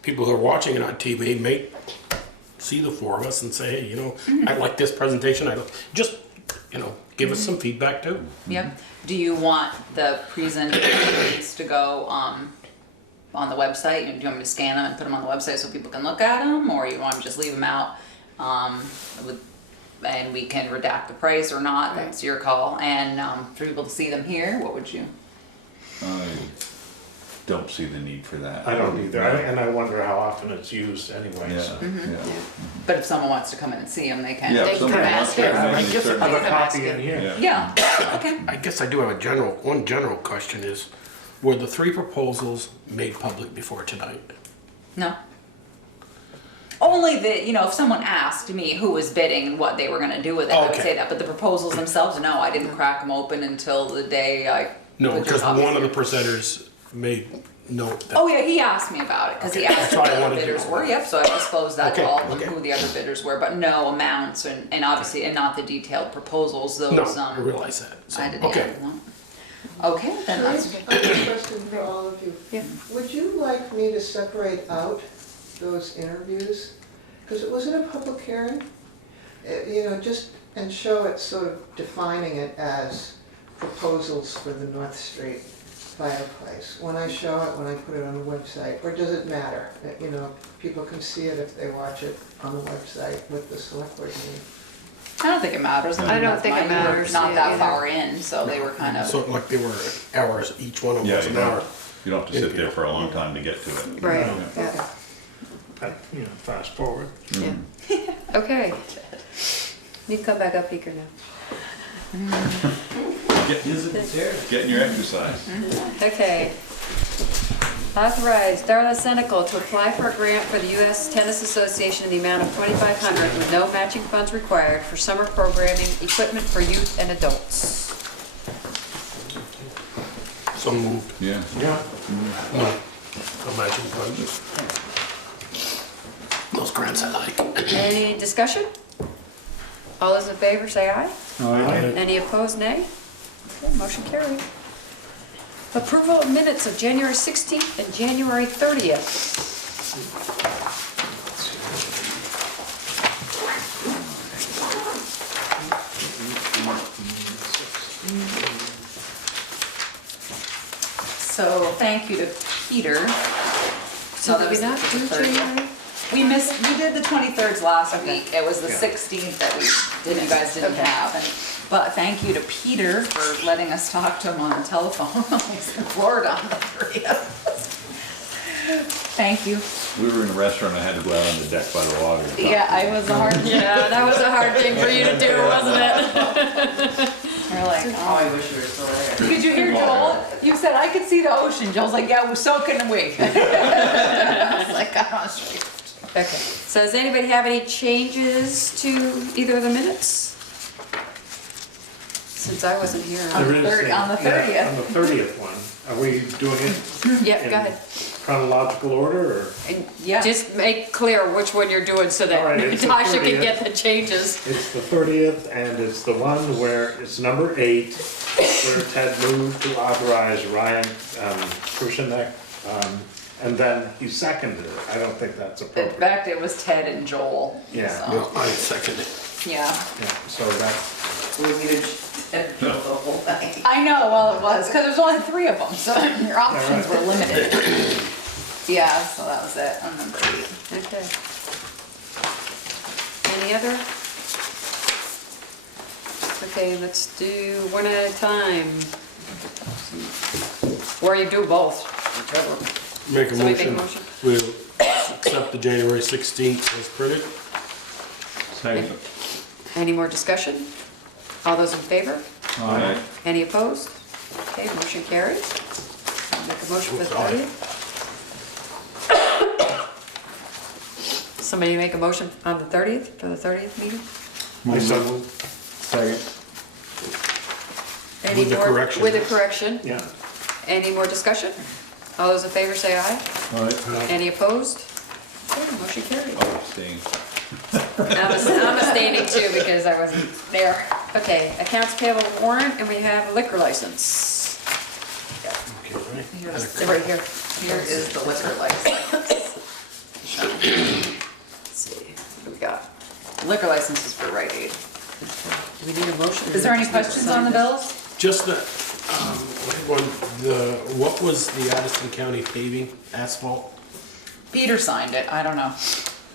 people who are watching it on TV may see the four of us and say, hey, you know, I like this presentation, I don't, just, you know, give us some feedback too. Yep. Do you want the presentations to go on the website? Do you want me to scan them and put them on the website so people can look at them, or you want me to just leave them out and we can redact the price or not? That's your call. And for people to see them here, what would you? I don't see the need for that. I don't either, and I wonder how often it's used anyway, Yeah, so. yeah. But if someone wants to come in and see them, they can. Yeah, They if can somebody come wants ask to it. come in, I they guess certainly Have a can. copy in here. Yeah. Okay. I guess I do have one general question is, were the 3 proposals made public before tonight? No. Only that, if someone asked me who was bidding and what they were gonna do with it, I would Okay. say that. But the proposals themselves, no, I didn't crack them open until the day I. No, put your because copies one of the in. presenters made note that. Oh yeah, he asked me about it, because he asked That's who what I the other wanted to bidders know. were, yep, so I disclosed that to Okay, all of them, okay. who the other bidders were, but no amounts and obviously, and not the detailed proposals, those, No, I realize that. So, I didn't, okay. Okay, then that's, I have a question for all of you. Yeah. Would you like me to separate out those interviews? Because it wasn't a public hearing, just, and show it sort of defining it as proposals for the North Street fireplace. When I show it, when I put it on the website, or does it matter? That, people can see it if they watch it on the website with the Selectboard meeting. I don't think it matters. I don't that's think it mine. We were matters, Not yeah, that either. far in, so they were kind of. So like they were hours, each one of them Yeah, was you an hour. don't have to sit there for a long time to get to it. Right, Yeah. yeah, Fast forward. yeah. Okay. You can come back up, Peter, now. Getting your exercise. Okay. Authorize Darla Senecal to apply for a grant for the U.S. Tennis Association in the amount of $2,500 with no matching funds required for summer programming, equipment for youth and adults. So moved. Yeah. Yeah. No. Imagine funds. Those grants I like. Any discussion? All those in favor say aye. Aye. Any opposed, nay? Okay, motion carried. Approval of minutes of January 16th and January 30th. So thank you to Peter. So did that we was not the do 30th. January? We did the 23rd last Okay. week. It was the Yeah. 16th that you guys didn't Okay. have. But thank you to Peter for letting us talk to him on the telephone. He's in Florida on the 30th. Thank you. We were in a restaurant, I had to go out on the deck by the water. and talk Yeah, to I him. was a hard. Yeah, that was a hard thing for you to do, wasn't it? We're like, oh, I wish we were still there. Did you hear Joel? You said I could see the ocean. Joel's like, yeah, so can we. I was like, I'm straight. Okay, so does anybody have any changes to either of the minutes? Since I wasn't here. On the There is 30th. On the 30th. Yeah, on the 30th one, are we doing it Yeah, in go ahead. chronological order, or? And Yeah. just make clear which one you're doing so All that right, it's the Natasha can 30th. get the changes. It's the 30th, and it's the one where it's number 8, where Ted moved to authorize Ryan Krushenek, and then he seconded it. I don't think that's In appropriate. fact, it was Ted and Joel. Yeah. So, No, I second it. yeah. Yeah, so that, We needed Ted and Joel the whole thing. I know, well, it was, because there's only 3 of them, so your options were limited. Yeah, so that was it on number 8. Okay. Any other? Okay, let's do one at a time. Or you do both, whichever. Make a Somebody make a motion. motion? We'll accept the January 16th as printed. Second. Any more discussion? All those in favor? Aye. Any opposed? Okay, motion carried. Make a motion for the Aye. 30th. Somebody make a motion on the 30th, for the 30th meeting? I so, Second. Any With the more- correction. With a correction. yeah. Any more discussion? All those in favor say aye. Aye. Any opposed? Okay, motion carried. Oh, staying. I'm abstaining too because I wasn't there. Okay, accounts payable warrant, and we have a liquor license. Okay, right. They're right here. Here is the liquor license. Let's see, what do we got? Liquor license is for Rite Aid. Do we need a motion? Is there any questions on the bills? Just what was the Addison County paving asphalt? Peter signed it, I don't know.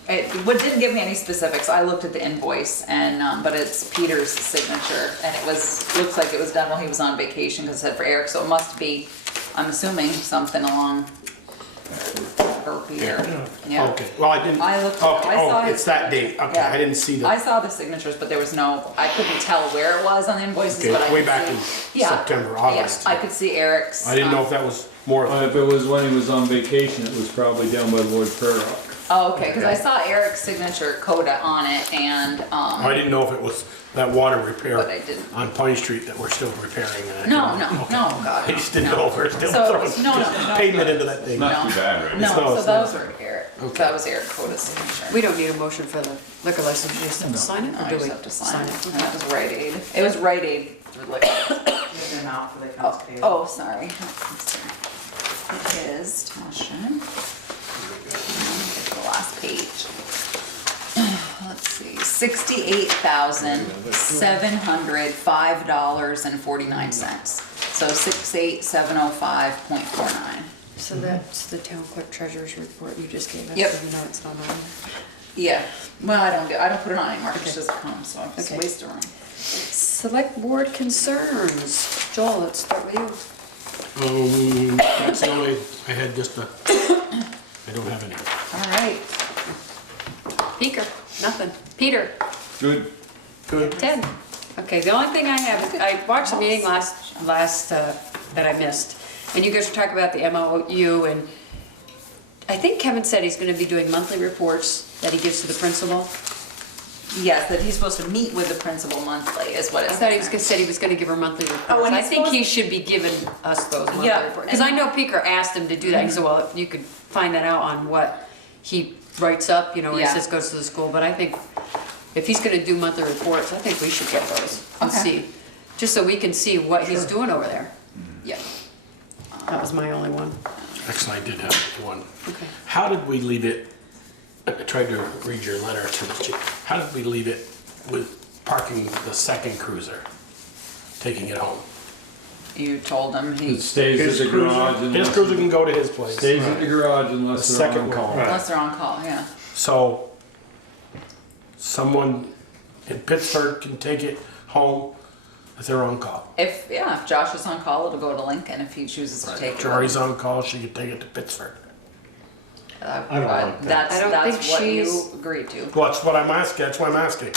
Didn't give me any specifics, I looked at the invoice and, but it's Peter's signature and looks like it was done while he was on vacation because it said for Eric, so it must be, I'm assuming, something along for Peter. Yeah. Okay, well, I didn't. I looked, Okay, I saw his it's that signature. date, okay, Yeah. I didn't see I the, saw the signatures, but there was no, I couldn't tell where it was on the invoices, okay, but I way could back in see. Yeah. September, August. Yes, I could see Eric's. I didn't know if that was more. If it was when he was on vacation, it was probably down by the Lord Prayer Rock. Oh, okay, because I saw Eric's signature coda on it and, I didn't know if it was that water repair But I didn't. on Pine Street that we're still repairing. No, God. I just didn't no. know if we're still So it throwing was- no, payment into that thing. Not too bad, right? No, No, so it's those not. were Eric. Okay. That was Eric Coda's signature. We don't need a motion for the liquor license, you just have to sign it, No, or I do just we? have to sign it. And that was Rite Aid. It was Rite Aid for liquor. Oh, sorry. It is, Tasha. The last page. Let's see, $68,705.49. So 68705.49. So that's the town clerk treasurer's report you just gave us? Yep. Even though it's not on there. Yeah, well, I don't put it on anymore, it just doesn't come, so I'm just Okay. wasting room. Select board concerns. Joel, let's start with you. That's the only, I had just a, I don't have any. All right. Peter, nothing. Peter, Good. Good. Ted. Okay, the only thing I have, I watched the meeting last, that I missed, and you guys were talking about the MOU, and I think Kevin said he's gonna be doing monthly reports that he gives to the principal. Yes, that he's supposed to meet with the principal monthly is what it I says. thought he said he was gonna give her monthly reports. Oh, and I he's think he supposed- should be giving us those monthly Yeah, reports. Because I know Peter asked him to do that, he said, well, if you could find that out on what he writes up, you know, where he Yeah. says goes to the school, but I think if he's gonna do monthly reports, I think we should get those and Okay. see, just so we can see what he's doing over there. Yeah. That was my only one. Actually, I did have one. Okay. How did we leave it, I tried to read your letter to the chief. How did we leave it with parking the second cruiser, taking it home? You told him he, It stays at the garage His cruiser can go to his place. stays at the garage unless The they're second on one. call. unless they're on call, yeah. So, someone in Pittsburgh can take it home if they're on call. If Josh is on call, it'll go to Lincoln if he chooses to take it. Jory's on call, she can take it to Pittsburgh. I don't like that. I don't That's think what she's- you agreed to. Well, that's what I'm asking, that's why I'm asking.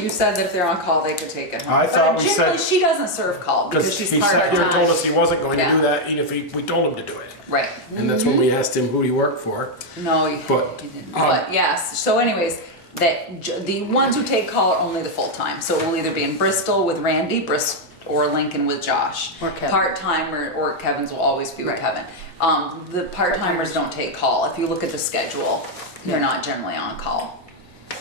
You said that if they're on call, they could take it home. I thought But we generally, said- she doesn't serve call because Because she's he part sat of here the and told time. us he wasn't going to Yeah. do that, even if we told him to do it. Right. And that's when we asked him who he worked for. No, you But, didn't. But yes, so anyways, the ones who take call are only the full-time. So it will either be in Bristol with Randy, or Lincoln with Josh. Or Kevin. Part-timer, or Kevin's will always be with Right. Kevin. The part-timers don't take call. If you look at the schedule, they're not generally on call.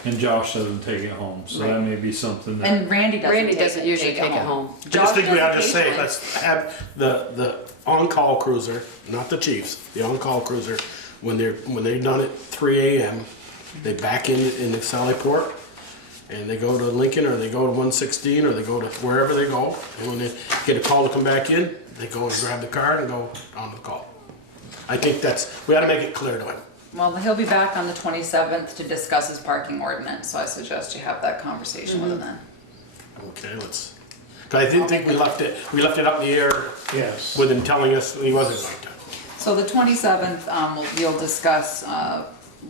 And Josh doesn't take it home, so that may be something that. And Randy doesn't usually take it home. I just Josh think we does ought to say, occasionally. let's have the on-call cruiser, not the chiefs, the on-call cruiser, when they're done at 3 AM, they back in the Sallyport, and they go to Lincoln, or they go to 116, or they go to wherever they go, and when they get a call to come back in, they go and grab the card and go on the call. I think we ought to make it clear to him. Well, he'll be back on the 27th to discuss his parking ordinance, so I suggest you have that conversation with him then. Okay, cause I didn't think we left it up in the air Yes. with him telling us he wasn't going to. So the 27th, you'll discuss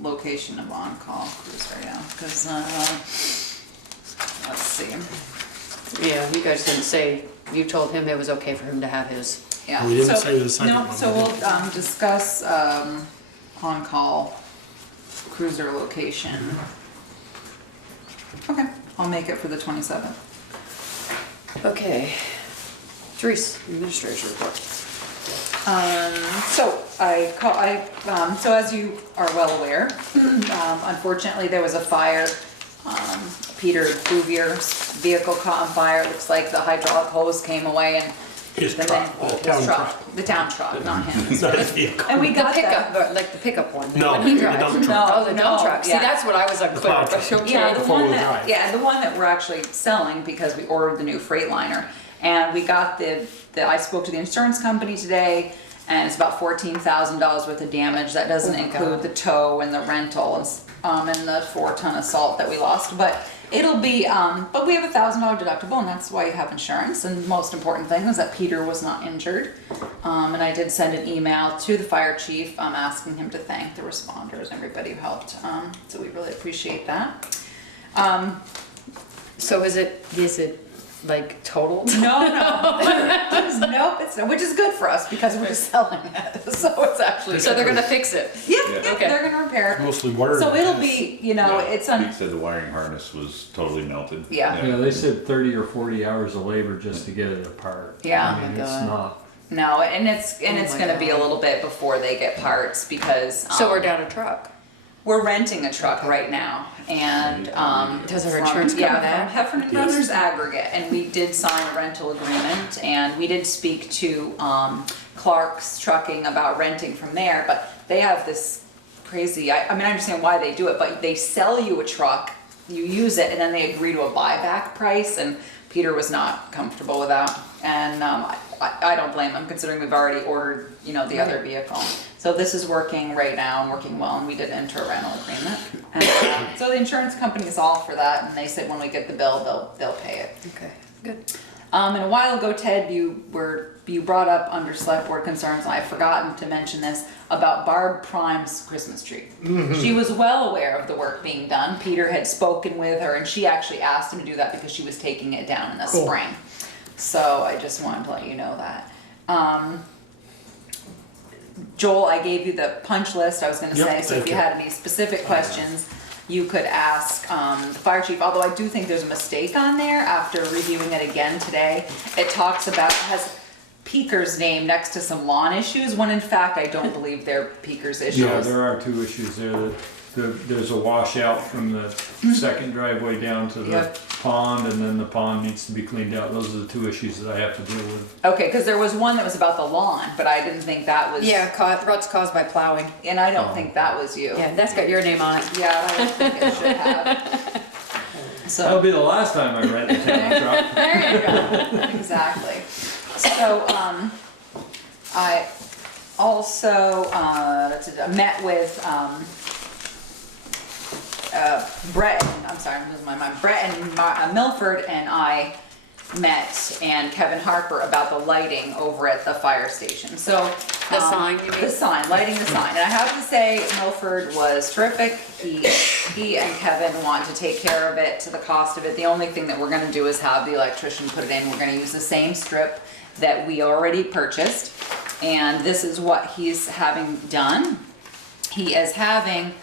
location of on-call cruiser, yeah, because, let's see. Yeah, you guys didn't say, you told him it was okay for him to have his. Yeah. We didn't so- say the second no, one, so did we? we'll discuss on-call cruiser location. Okay, I'll make it for the 27th. Okay. Therese, administrator's report. So as you are well aware, unfortunately there was a fire. Peter Bouvier's vehicle caught on fire. It looks like the hydraulic hose came away and His The truck, main- the his town truck, truck. the town truck, not him. It's not his vehicle. And we The got pickup, that. like the pickup one, No, when he the drives. dump truck. Oh, the dump No, truck. See, yeah. that's what I was unclear plow about. truck. Okay. Yeah, the four-wheel one that, drive. yeah, the one that we're actually selling because we ordered the new Freightliner. And we got I spoke to the insurance company today, and it's about $14,000 worth of damage. That doesn't Oh my include God. the tow and the rental and the 4-ton of salt that we lost. But it'll be, but we have a $1,000 deductible, and that's why you have insurance. And the most important thing is that Peter was not injured. And I did send an email to the fire chief, asking him to thank the responders, everybody who helped. So we really appreciate that. So is it like totaled? No, nope, it's not, which is good for us because we're just selling it, so it's actually. So they're gonna fix it? Yeah, Okay. they're gonna repair it. Mostly wire. So it'll be, it's Pete said the wiring harness was totally melted. Yeah. Yeah, they said 30 or 40 hours of labor just to get it apart. Yeah. I mean, Oh my it's God. not. No, and it's my gonna be a God. little bit before they get parts because. So we're down a truck? We're renting a truck right now, and Does our from- insurance cover yeah, that? from Heffernan Brothers Aggregate, and we did sign a rental agreement, and we did speak to Clark's Trucking about renting from there, but they have this crazy. I mean, I understand why they do it, but they sell you a truck, you use it, and then they agree to a buyback price, and Peter was not comfortable with that, and I don't blame him considering we've already ordered, the other vehicle. So this is working right now and working well, and we did enter a rental agreement. And, so the insurance company is all for that, and they said when we get the bill, they'll pay it. Okay, good. And a while ago, Ted, you brought up under select board concerns, and I've forgotten to mention this, about Barb Prime's Christmas tree. She was well aware of the work being done. Peter had spoken with her, and she actually asked him to do that because she was taking it down in the spring. So I just wanted to let you know that. Joel, I gave you the punch list, I was gonna Yep, say, so if thank you you. had any specific questions, you could ask the fire chief, although I do think there's a mistake on there after reviewing it again today. It talks about, has Peaker's name next to some lawn issues, when in fact I don't believe they're Peaker's issues. Yeah, there are two issues there. There's a washout from the second driveway down to the Yep. pond, and then the pond needs to be cleaned out. Those are the two issues that I have to deal with. Okay, because there was one that was about the lawn, but I didn't think that was. Yeah, ruts caused by plowing. And I don't think that was you. Yeah, that's got your name on it. Yeah, I don't think it should have. That'll be the last time I rent a town truck. There you go. Exactly. So, I also met with Brett, I'm sorry, I'm losing my mind. Brett and Milford and I met, and Kevin Harper, about the lighting over at the fire station. So The sign, you mean? The sign, lighting the sign. And I have to say, Milford was terrific. He and Kevin want to take care of it to the cost of it. The only thing that we're gonna do is have the electrician put it in. We're gonna use the same strip that we already purchased. And this is what he's having done. He is having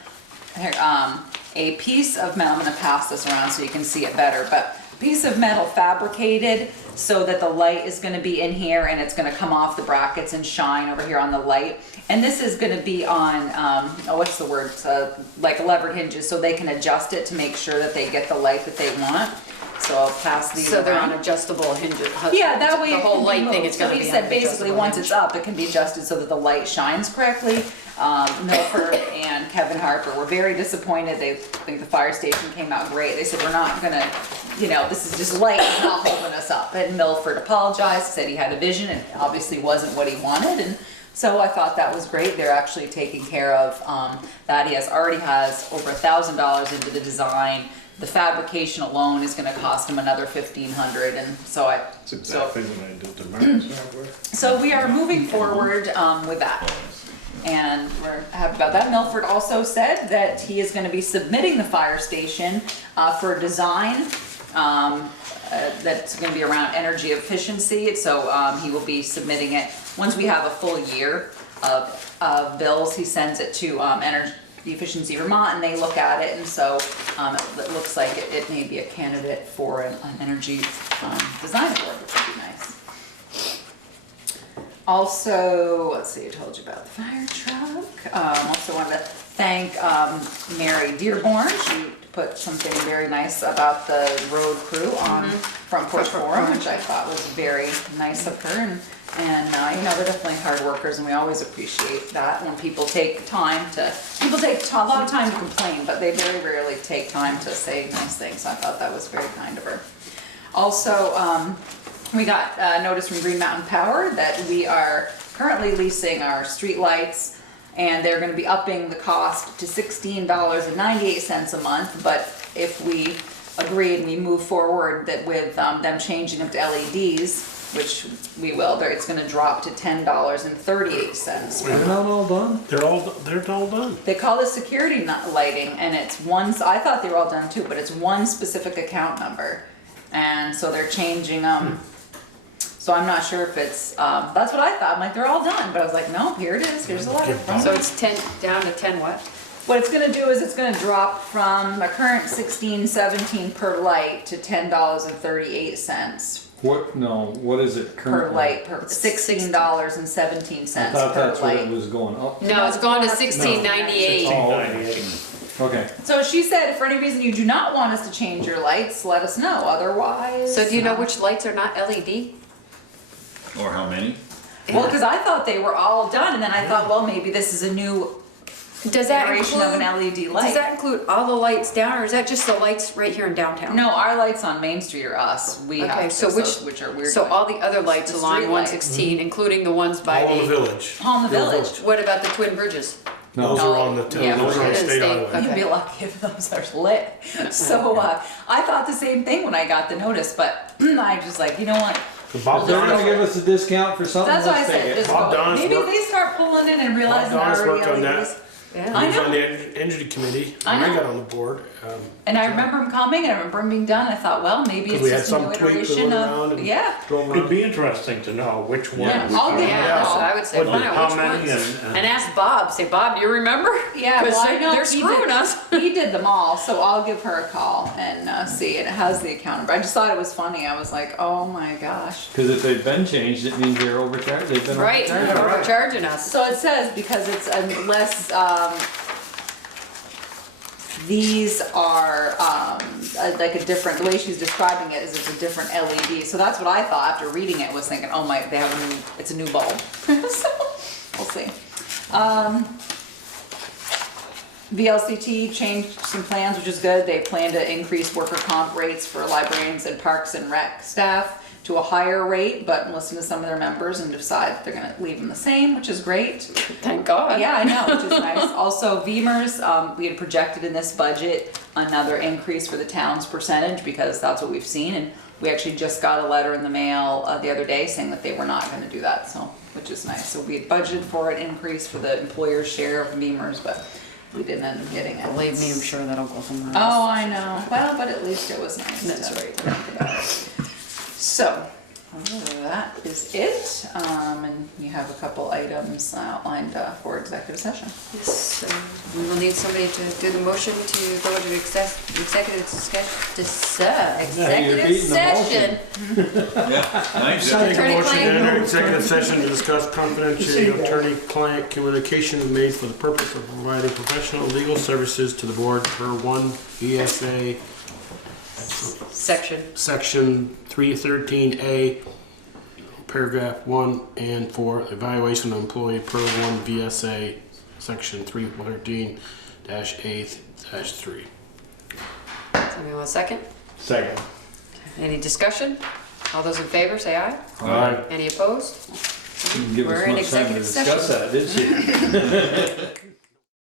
a piece of metal, I'm gonna pass this around so you can see it better, but a piece of metal fabricated so that the light is gonna be in here and it's gonna come off the brackets and shine over here on the light. And this is gonna be on, what's the word, like levered hinges, so they can adjust it to make sure that they get the light that they want. So I'll pass these So they're around. on adjustable hinges. Yeah, that way The it whole can be light thing moved. is gonna So be he on said an basically, adjustable once hinge. it's up, it can be adjusted so that the light shines correctly. Milford and Kevin Harper were very disappointed. They think the fire station came out great. They said, we're not gonna, this is just light, it's not holding us up. And Milford apologized, said he had a vision, and it obviously wasn't what he wanted. And so I thought that was great. They're actually taking care of that. He already has over $1,000 into the design. The fabrication alone is gonna cost him another $1,500, and so That's exactly what I did to mine. so we are moving forward with that. And we're happy about that. Milford also said that he is gonna be submitting the fire station for design that's gonna be around energy efficiency. So he will be submitting it, once we have a full year of bills, he sends it to Energy Efficiency Vermont, and they look at it, and so it looks like it may be a candidate for an energy design award, which would be nice. Also, let's see, I told you about the fire truck. Also wanted to thank Mary Dearborn. She put something very nice about the road crew on Front Porch Forum, which I thought was very nice of her. And you know, they're definitely hard workers, and we always appreciate that when people take time to, people take a lot of time to complain, but they very rarely take time to say nice things. So I thought that was very kind of her. Also, we got notice from Green Mountain Power that we are currently leasing our street lights, and they're gonna be upping the cost to $16.98 a month, but if we agree and we move forward that with them changing them to LEDs, which we will, it's gonna drop to $10.38. They're not all done? They're all done. They call this security lighting, and it's one, I thought they were all done too, but it's one specific account number. And so they're changing them. So I'm not sure if it's, that's what I thought. I'm like, they're all done. But I was like, no, here it is. Here's the letter. So it's 10, down to 10 what? What it's gonna do is it's gonna drop from a current $16.17 per light to $10.38 What, no, what is it per currently? light, $16.17 I thought per that's what it light. was going up. No, it's gone to 16.98. Okay. So she said, for any reason you do not want us to change your lights, let us know. Otherwise. So do you know which lights are not LED? Or how many? Well, because I thought they were all done, and then I thought, well, maybe this is a new Does that iteration of an LED light. Does that include all the lights down, or is that just the lights right here in downtown? No, our lights on Main Street are us. We Okay, have so which are weird. So all the other lights The along street lights. 116, including the ones by All in the village. all in the village. What about the Twin Bridges? Those are on the, Yeah, those are on it is state state. highway. Okay. You'd be lucky if those are lit. So I thought the same thing when I got the notice, but I just like, you know what? Bob They're gonna Don's, give us a discount for something, That's why I let's take said, it. just Bob go. Don's Maybe work- they start pulling in and realizing Bob Don's they're worked on already that. LEDs. Yeah. he I was know. on the energy committee, I when I know. got on the board. And I remember him coming, and I remember him being done. I thought, well, maybe Because it's we had just a new some tweak that iteration went around of, and yeah. drove It'd around. be interesting to know which one. Yeah, we I'll found. get Yeah, it. so I would say What- find out how which many ones. and- And ask Bob, say, Bob, do you remember? Yeah, 'Cause well, I know they're he screwing did, us. He did them all, so I'll give her a call and see. And it has the account number. I just thought it was funny. I was like, oh my gosh. Cause if they've been changed, it means they're overcharged, they've been Right, overcharged. they're overcharging us. So it says because it's less. These are like a different. The way she's describing it is it's a different LED. So that's what I thought after reading it. Was thinking, oh my, they have a new. It's a new bulb. So we'll see. VLCT changed some plans, which is good. They plan to increase worker comp rates for librarians and parks and rec staff to a higher rate, but listen to some of their members and decide that they're gonna leave them the same, which is great. Thank God. Yeah, I know, which is nice. Also, VEMR's, we had projected in this budget another increase for the town's percentage because that's what we've seen. And we actually just got a letter in the mail the other day saying that they were not gonna do that, so, which is nice. So we had budgeted for an increase for the employer's share of VEMR's, but we didn't end up getting it. Believe me, I'm sure that'll go somewhere Oh, else. I know. Well, but at least it was nice. That's to right. think about it. So, that is it. And you have a couple items outlined for executive session. Yes, so we will need somebody to do the motion to go into executive beating the session. Thanks. Make a Attorney motion to client. enter executive session to discuss confidential attorney-client communication made for the purpose of providing professional legal services to the board per 1 VSA Section 313A, paragraph 1 and 4, evaluation of employee per 1 VSA Section 313-8-3. Somebody want a second? Second. Any discussion? All those in favor, say aye. Aye. Any opposed? She didn't give We're us in much time to executive discuss that, did she?